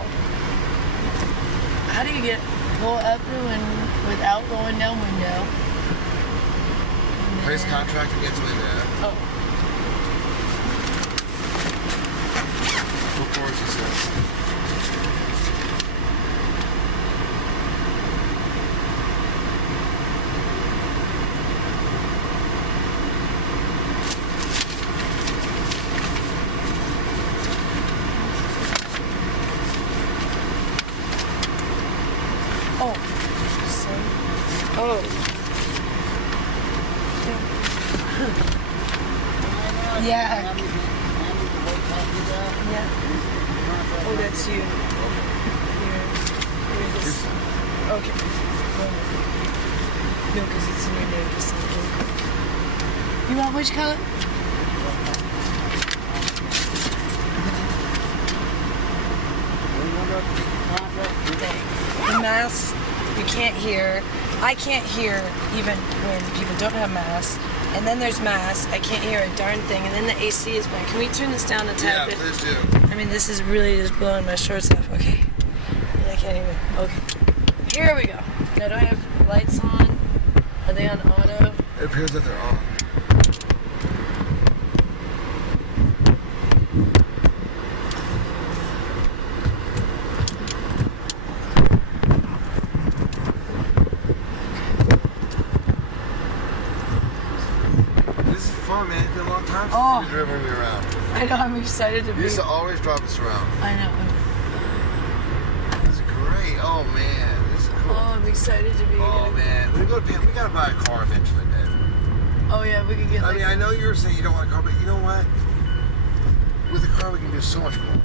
How do you pull up the window without going down window? Place contract against window. Oh. Of course, he says. Oh. Yeah. Yeah. Oh, that's you. Here. Here it is. Okay. No, because it's in your name. Just in the You want which color? The mask, you can't hear. I can't hear even when people don't have masks. And then there's masks. I can't hear a darn thing. And then the AC is going. Can we turn this down a tad bit? Yeah, please do. I mean, this is really just blowing my shorts off. Okay. I can't even. Okay. Here we go. Now, do I have lights on? Are they on auto? It appears that they're on. Man, it's been a long time since you've driven me around. I know, I'm excited to be. You used to always drive us around. I know. This is great. Oh man, this is cool. Oh, I'm excited to be Oh here. man, we go to Panama. We gotta buy a car eventually, man. Oh yeah, we could get. I Like, mean, I know you were saying you don't want a car, but you know what? With a car, we can do so much more.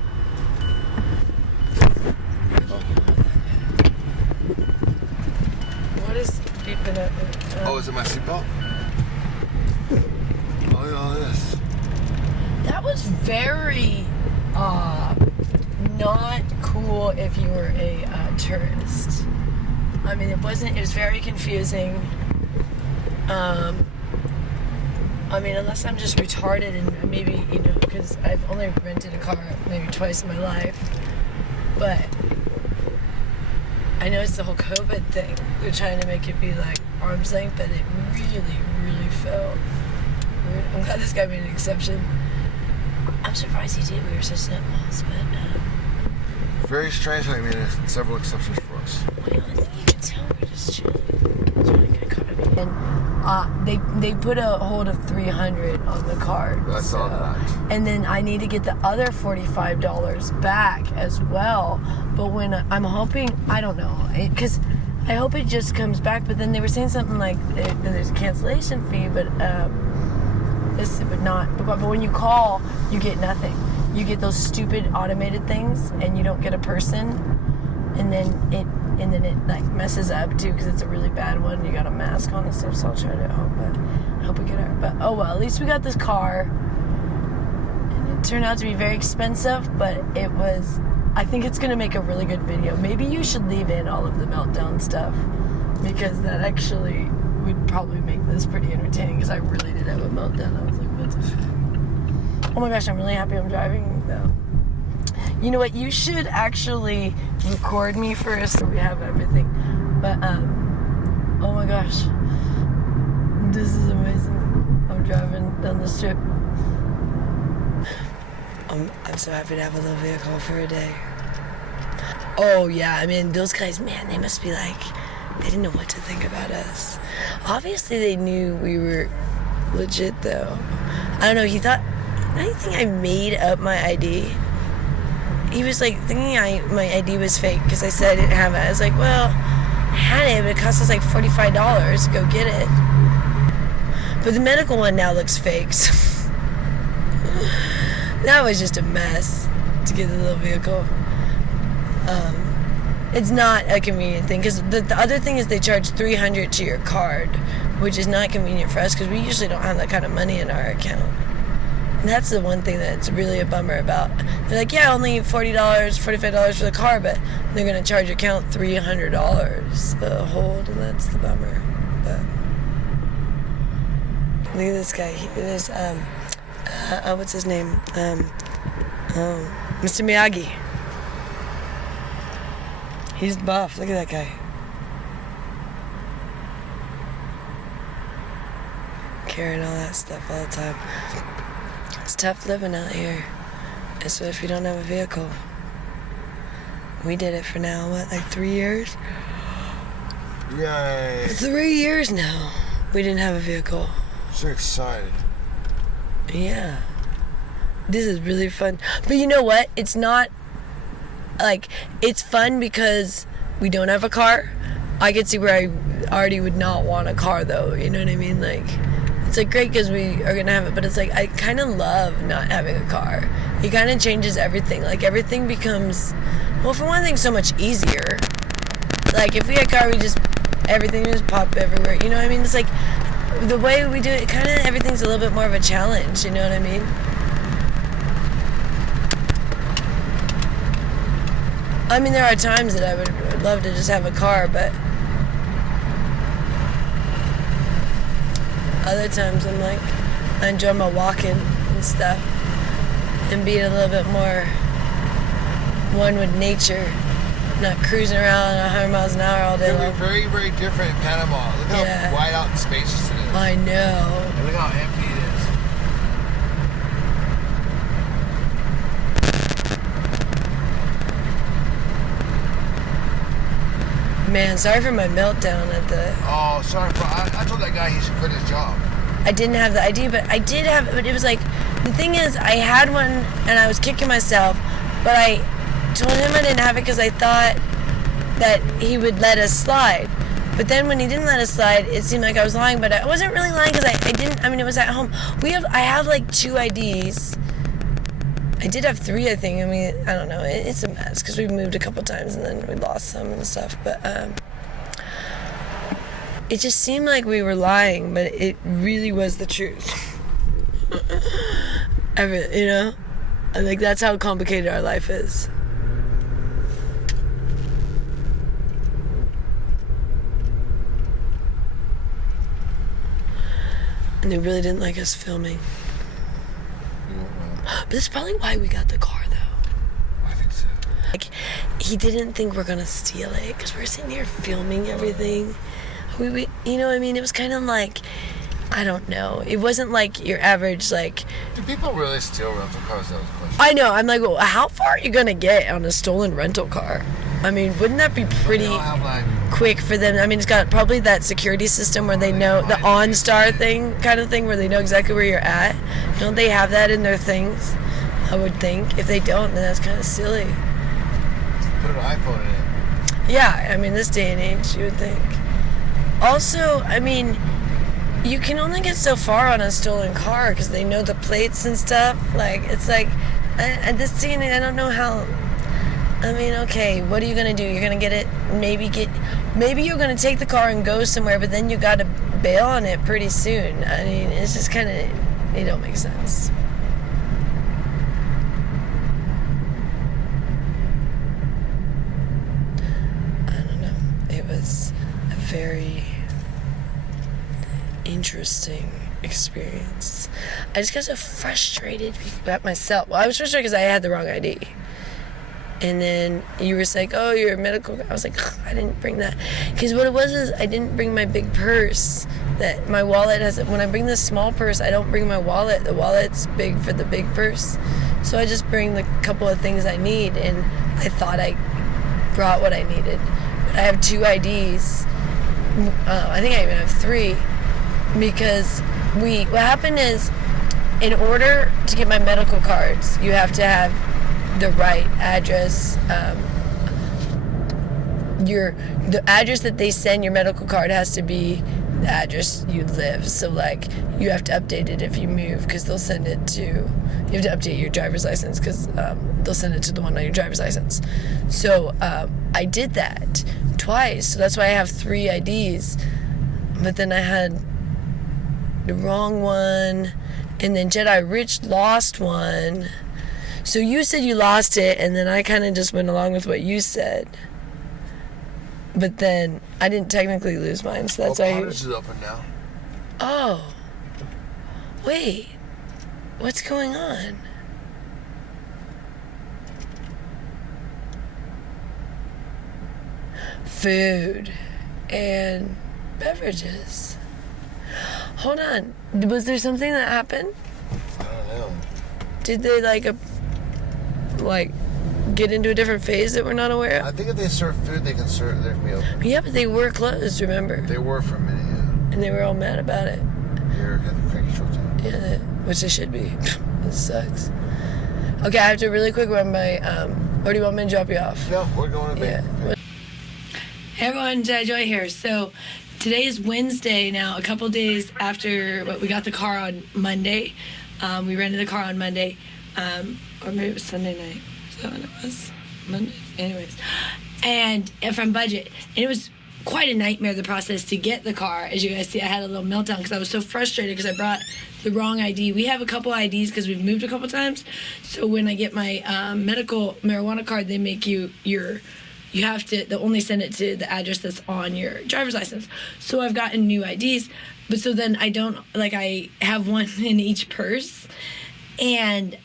what is beeping at me? Oh, is it my seatbelt? Oh, yeah, all this. That was very not cool if you were a tourist. I mean, it was very confusing. I mean, unless I'm just retarded and maybe, you know, because I've only rented a car maybe twice in my life. But I know it's the whole COVID thing. They're trying to make it be like arm's length, but it really, really felt weird. I'm glad this guy made an exception. I'm surprised he did. We were such nutballs, but Very strange how he made several exceptions for us. well, I think you can tell we're just chilling. Trying to get caught up. And they put a hold of $300 on the card. I saw that. And then I need to get the other $45 back as well. But when I'm hoping, I don't know, because I hope it just comes back. But then they were saying something like there's a cancellation fee, but this would not. But when you call, you get nothing. You get those stupid automated things, and you don't get a person, and then it like messes up too because it's a really bad one. You got a mask on and stuff, so I'll try to hope we get her. But oh well, at least we got this car, and it turned out to be very expensive, but it was. I think it's gonna make a really good video. Maybe you should leave in all of the meltdown stuff because that actually would probably make this pretty entertaining. Because I really did have a meltdown. I was like, what the fuck? Oh my gosh, I'm really happy I'm driving though. You know what? You should actually record me first so we have everything. But, oh my gosh. This is amazing. I'm driving down the strip. I'm so happy to have a little vehicle for a day. Oh yeah, I mean, those guys, man, they must be like, they didn't know what to think about us. Obviously they knew we were legit though. I don't know, I think I made up my ID. He was like thinking my ID was fake because I said I didn't have it. I was like, well, I had it, but it cost us like $45 to go get it. But the medical one now looks fake. So that was just a mess to get the little vehicle. It's not a convenient thing because the other thing is they charge $300 to your card, which is not convenient for us because we usually don't have that kind of money in our account. And that's the one thing that's really a bummer about. They're like, yeah, only $40, $45 for the car, but they're going to charge your account $300 the hold, and that's the bummer. But look at this guy. There's, what's his name? Mr. Miyagi. He's buff. Look at that guy. Carrying all that stuff all the time. It's tough living out here, especially if you don't have a vehicle. We did it for now, what, like 3 years? Yay. 3 years now. We didn't have a vehicle. So excited. Yeah. This is really fun. But you know what? It's not, like, it's fun because we don't have a car. I could see where I already would not want a car, though. You know what I mean? Like, it's like great because we are gonna have it, but it's like I kind of love not having a car. It kind of changes everything. Like everything becomes, well, for one thing, so much easier. Like if we had a car, everything would just pop everywhere. You know what I mean? It's like the way we do it, kind of everything's a little bit more of a challenge. You know what I mean? I mean, there are times that I would love to just have a car, but other times I'm like, I enjoy my walking and stuff and being a little bit more one with nature, not cruising around 100 miles an hour all day long. It's very, very different in Panama. Look how wide out and spacious it is. I know. And look how empty it is. Man, sorry for my meltdown at the... Oh, sorry, bro. I told that guy he should quit his job. I didn't have the ID, but I did have it. But it was like, the thing is, I had one, and I was kicking myself, but I told him I didn't have it because I thought that he would let us slide. But then when he didn't let us slide, it seemed like I was lying, but I wasn't really lying because I didn't, it was at home. I have like 2 IDs. I did have 3, I think. I don't know. It's a mess because we've moved a couple times and then we lost some and stuff. But it just seemed like we were lying, but it really was the truth. You know? I think that's how complicated our life is. And they really didn't like us filming. But that's probably why we got the car, though. I think so. Like, he didn't think we're gonna steal it because we're sitting here filming everything. We you know what I mean? It was kind of like, I don't know. It wasn't like your average, like... Do people really steal rental cars? That was the question. I know. I'm like, well, how far are you gonna get on a stolen rental car? I mean, wouldn't that be pretty quick for them? I mean, it's got probably that security system where they know, the OnStar thing, kind of thing, where they know exactly where you're at. Don't they have that in their things? I would think. If they don't, then that's kind of silly. Put an iPhone in it. Yeah, I mean, this day and age, you would think. Also, I mean, you can only get so far on a stolen car because they know the plates and stuff. Like, it's like, at this day and age, I don't know how... I mean, okay, what are you gonna do? You're gonna get it, maybe you're gonna take the car and go somewhere, but then you gotta bail on it pretty soon. I mean, it's just kind of, it don't make sense. I don't know. It was a very interesting experience. I just got so frustrated at myself. Well, I was frustrated because I had the wrong ID. And then you were like, oh, you're a medical guy. I was like, I didn't bring that. Because what it was is I didn't bring my big purse. That my wallet has, when I bring this small purse, I don't bring my wallet. The wallet's big for the big purse. So I just bring the couple of things I need. And I thought I brought what I needed. But I have 2 IDs. I think I even have 3. Because what happened is, in order to get my medical cards, you have to have the right address. The address that they send your medical card has to be the address you live. So like, you have to update it if you move because they'll send it to, you have to update your driver's license because they'll send it to the one on your driver's license. So I did that twice. So that's why I have 3 IDs. But then I had the wrong one, and then Jedi Rich lost one. So you said you lost it, and then I kind of just went along with what you said. But then I didn't technically lose mine, so that's why. Cottage is open now. Oh. Wait. What's going on? Food and beverages. Hold on. Was there something that happened? I don't know. Did they get into a different phase that we're not aware of? I think if they serve food, they can be open. Yeah, but they were closed, remember? They were for a minute, yeah. And they were all mad about it. You're getting cranky short time. Yeah, which they should be. This sucks. Okay, I have to really quick run by, or do you want me to drop you off? No, we're going to bed. Yeah. Hey everyone, Jedi Joy here. So today is Wednesday now, a couple days after we got the car on Monday. We rented the car on Monday, or maybe it was Sunday night. Is that when it was? Monday? Anyways. And from Budget. And it was quite a nightmare, the process to get the car. As you guys see, I had a little meltdown because I was so frustrated because I brought the wrong ID. We have a couple IDs because we've moved a couple times. So when I get my medical marijuana card, they make they'll only send it to the address that's on your driver's license. So I've gotten new IDs, but so then I have one in each purse, and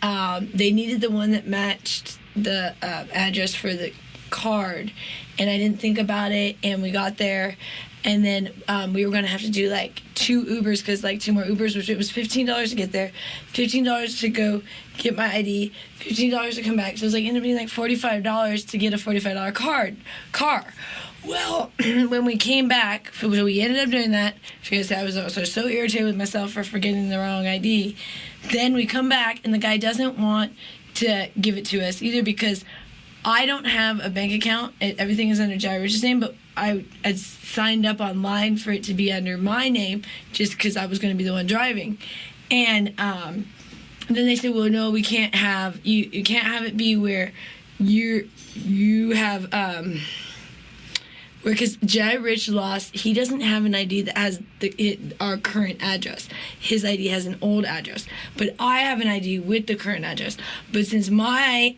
they needed the one that matched the address for the card, and I didn't think about it, and we got there, and then we were gonna have to do 2 Ubers because 2 more Ubers, which it was $15 to get there, $15 to go get my ID, $15 to come back. So it was ended up being $45 to get a $45 car. Well, when we came back, so we ended up doing that because I was so irritated with myself for forgetting the wrong ID. Then we come back and the guy doesn't want to give it to us either because I don't have a bank account. Everything is under Jedi Rich's name, but I signed up online for it to be under my name just because I was going to be the one driving. And then they said, well, no, we can't have, you can't have it be where you have, because Jedi Rich lost, he doesn't have an ID that has our current address. His ID has an old address. But I have an ID with the current address. But since my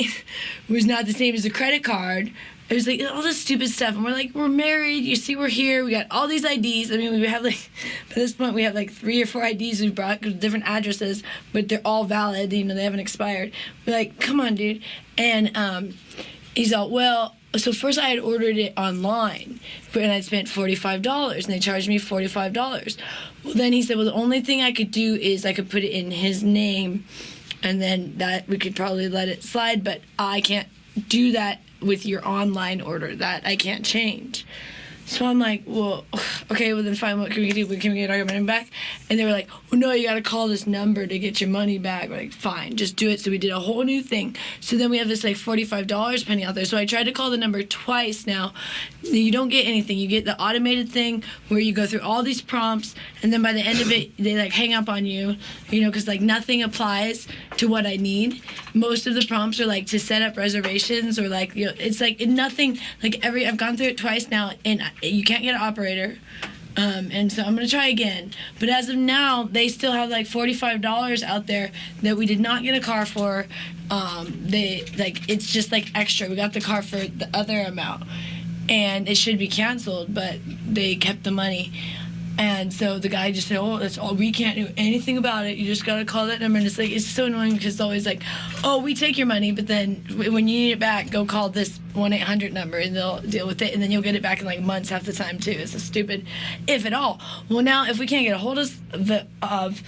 was not the same as the credit card, it was like all this stupid stuff. And we're like, we're married. You see, we're here. We got all these IDs. I mean, we have like, by this point, we have like 3 or 4 IDs we brought with different addresses, but they're all valid. You know, they haven't expired. We're like, come on, dude. And he's all, well, so first I had ordered it online, and I'd spent $45, and they charged me $45. Well, then he said, well, the only thing I could do is I could put it in his name, and then that we could probably let it slide, but I can't do that with your online order. That I can't change. So I'm like, well, okay, well then fine, what can we do? Can we get our money back? And they were like, well, no, you got to call this number to get your money back. We're like, fine, just do it. So we did a whole new thing. So then we have this like $45 pending out there. So I tried to call the number twice now. You don't get anything. You get the automated thing where you go through all these prompts, and then by the end of it, they like hang up on you, you know, because like nothing applies to what I need. Most of the prompts are like to set up reservations, or like, you know, it's like nothing, like I've gone through it twice now, and you can't get an operator. And so I'm going to try again. But as of now, they still have like $45 out there that we did not get a car for. It's just like extra. We got the car for the other amount. And it should be canceled, but they kept the money. And so the guy just said, oh, that's all. We can't do anything about it. You just got to call that number. And it's like, it's so annoying because it's always like, oh, we take your money, but then when you need it back, go call this 1-800 number and they'll deal with it. And then you'll get it back in like months half the time too. It's so stupid, if at all. Well, now if we can't get a hold of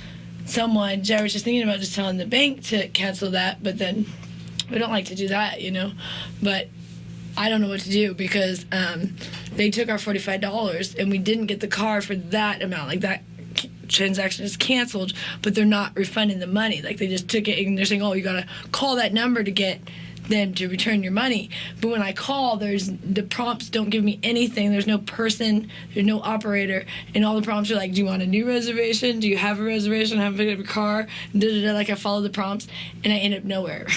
someone, Jared was just thinking about just telling the bank to cancel that, but then we don't like to do that, you know. But I don't know what to do because they took our $45 and we didn't get the car for that amount. Like that transaction is canceled, but they're not refunding the money. Like they just took it and they're saying, oh, you gotta call that number to get them to return your money. But when I call, the prompts don't give me anything. There's no person, there's no operator, and all the prompts are like, do you want a new reservation? Do you have a reservation? Have a car? Like I follow the prompts and I end up nowhere.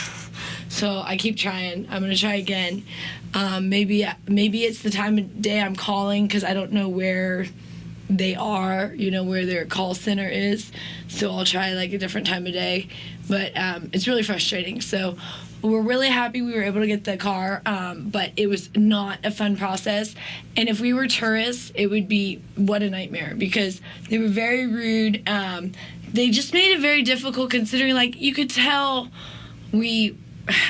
So I keep trying. I'm gonna try again. Maybe it's the time of day I'm calling because I don't know where they are, you know, where their call center is. So I'll try like a different time of day. But it's really frustrating. So we're really happy we were able to get the car, but it was not a fun process. And if we were tourists, it would be what a nightmare because they were very rude. They just made it very difficult considering, like, you could tell we're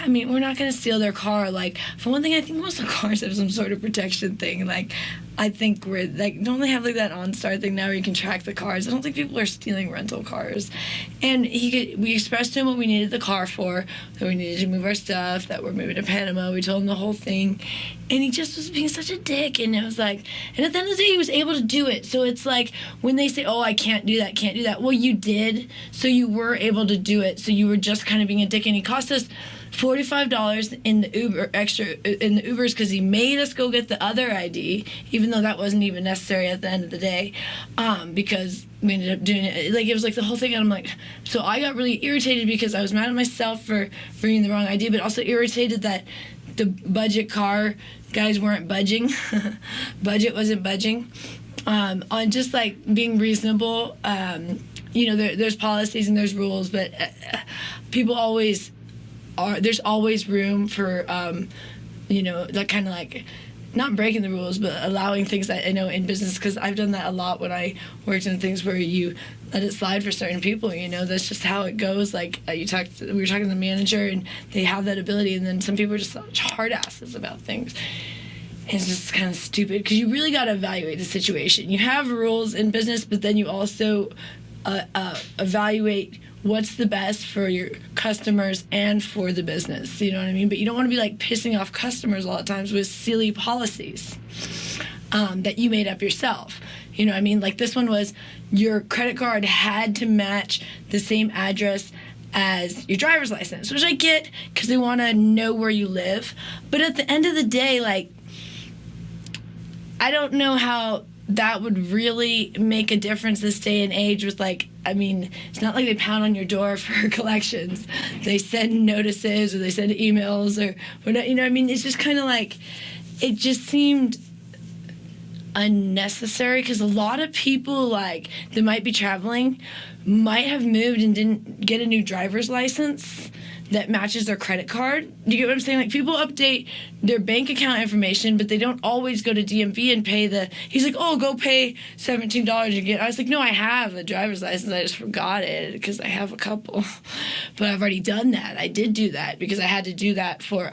not going to steal their car. Like, for one thing, I think most of the cars have some sort of protection thing. Like, I think we're, like, don't they have, like, that OnStar thing now where you can track the cars? I don't think people are stealing rental cars. And we expressed to him what we needed the car for, that we needed to move our stuff, that we're moving to Panama. We told him the whole thing. And he just was being such a dick. And it was like, and at the end of the day, he was able to do it. So it's like, when they say, oh, I can't do that. Well, you did. So you were able to do it. So you were just kind of being a dick. And he cost us $45 in the Uber extra in the Ubers because he made us go get the other ID, even though that wasn't even necessary at the end of the day, because we ended up doing it. Like, it was like the whole thing, and I'm like, so I got really irritated because I was mad at myself for bringing the wrong ID, but also irritated that the budget car guys weren't budging. Budget wasn't budging on just like being reasonable. You know, there's policies and there's rules, but people always there's always room for, you know, that kind of like, not breaking the rules, but allowing things that I know in business, because I've done that a lot when I worked in things where you let it slide for certain people, you know, that's just how it goes. Like, we were talking to the manager, and they have that ability, and then some people are just such hard asses about things. It's just kind of stupid, because you really got to evaluate the situation. You have rules in business, but then you also evaluate what's the best for your customers and for the business, you know what I mean? But you don't want to be like pissing off customers a lot of times with silly policies that you made up yourself. You know what I mean? Like, this one was your credit card had to match the same address as your driver's license, which I get because they want to know where you live. But at the end of the day, like, I don't know how that would really make a difference this day and age with, like, I mean, it's not like they pound on your door for collections. They send notices or they send emails or whatever, you know what I mean? It's just kind of like, it just seemed unnecessary because a lot of people, like, that might be traveling might have moved and didn't get a new driver's license that matches their credit card. Do you get what I'm saying? Like, people update their bank account information, but they don't always go to DMV and pay the... He's like, oh, go pay $17 and get... I was like, no, I have a driver's license. I just forgot it because I have a couple. But I've already done that. I did do that because I had to do that for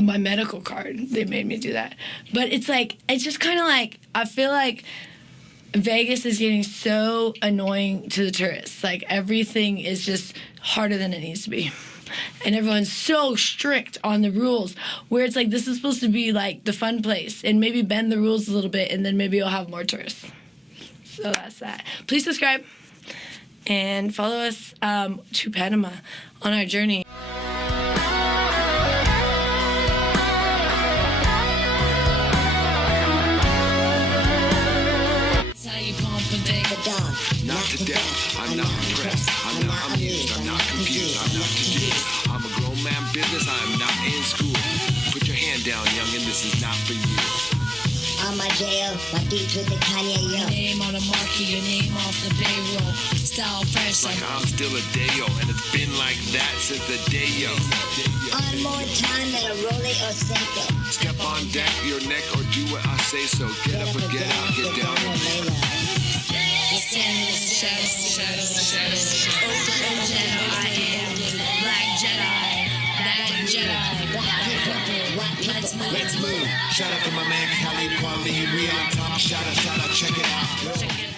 my medical card. They made me do that. But it's like, it's just kind of like, I feel like Vegas is getting so annoying to the tourists. Like, everything is just harder than it needs to be. And everyone's so strict on the rules, where it's like, this is supposed to be like the fun place, and maybe bend the rules a little bit, and then maybe you'll have more tourists. So that's that. Please subscribe and follow us to Panama on our journey. Not to death, I'm not impressed, I'm not amused, I'm not confused, I'm not confused. I'm a grown man business, I'm not in school. Put your hand down, youngin', this is not for you. On my jail, my beats with the Kanye, yo. Your name on the marquee, your name off the payroll. Style fresh like I'm still a Dayo, and it's been like that since the Dayo. On more time than a Rolly or Seiko. Step on deck, your neck, or do what I say so. Get up or get out, get down and lay low. Shadows. Old Jedi, I am Black Jedi, Bad Jedi. Let's move. Shout out to my man Khalid Kweli, we on top. Shout out, check it out.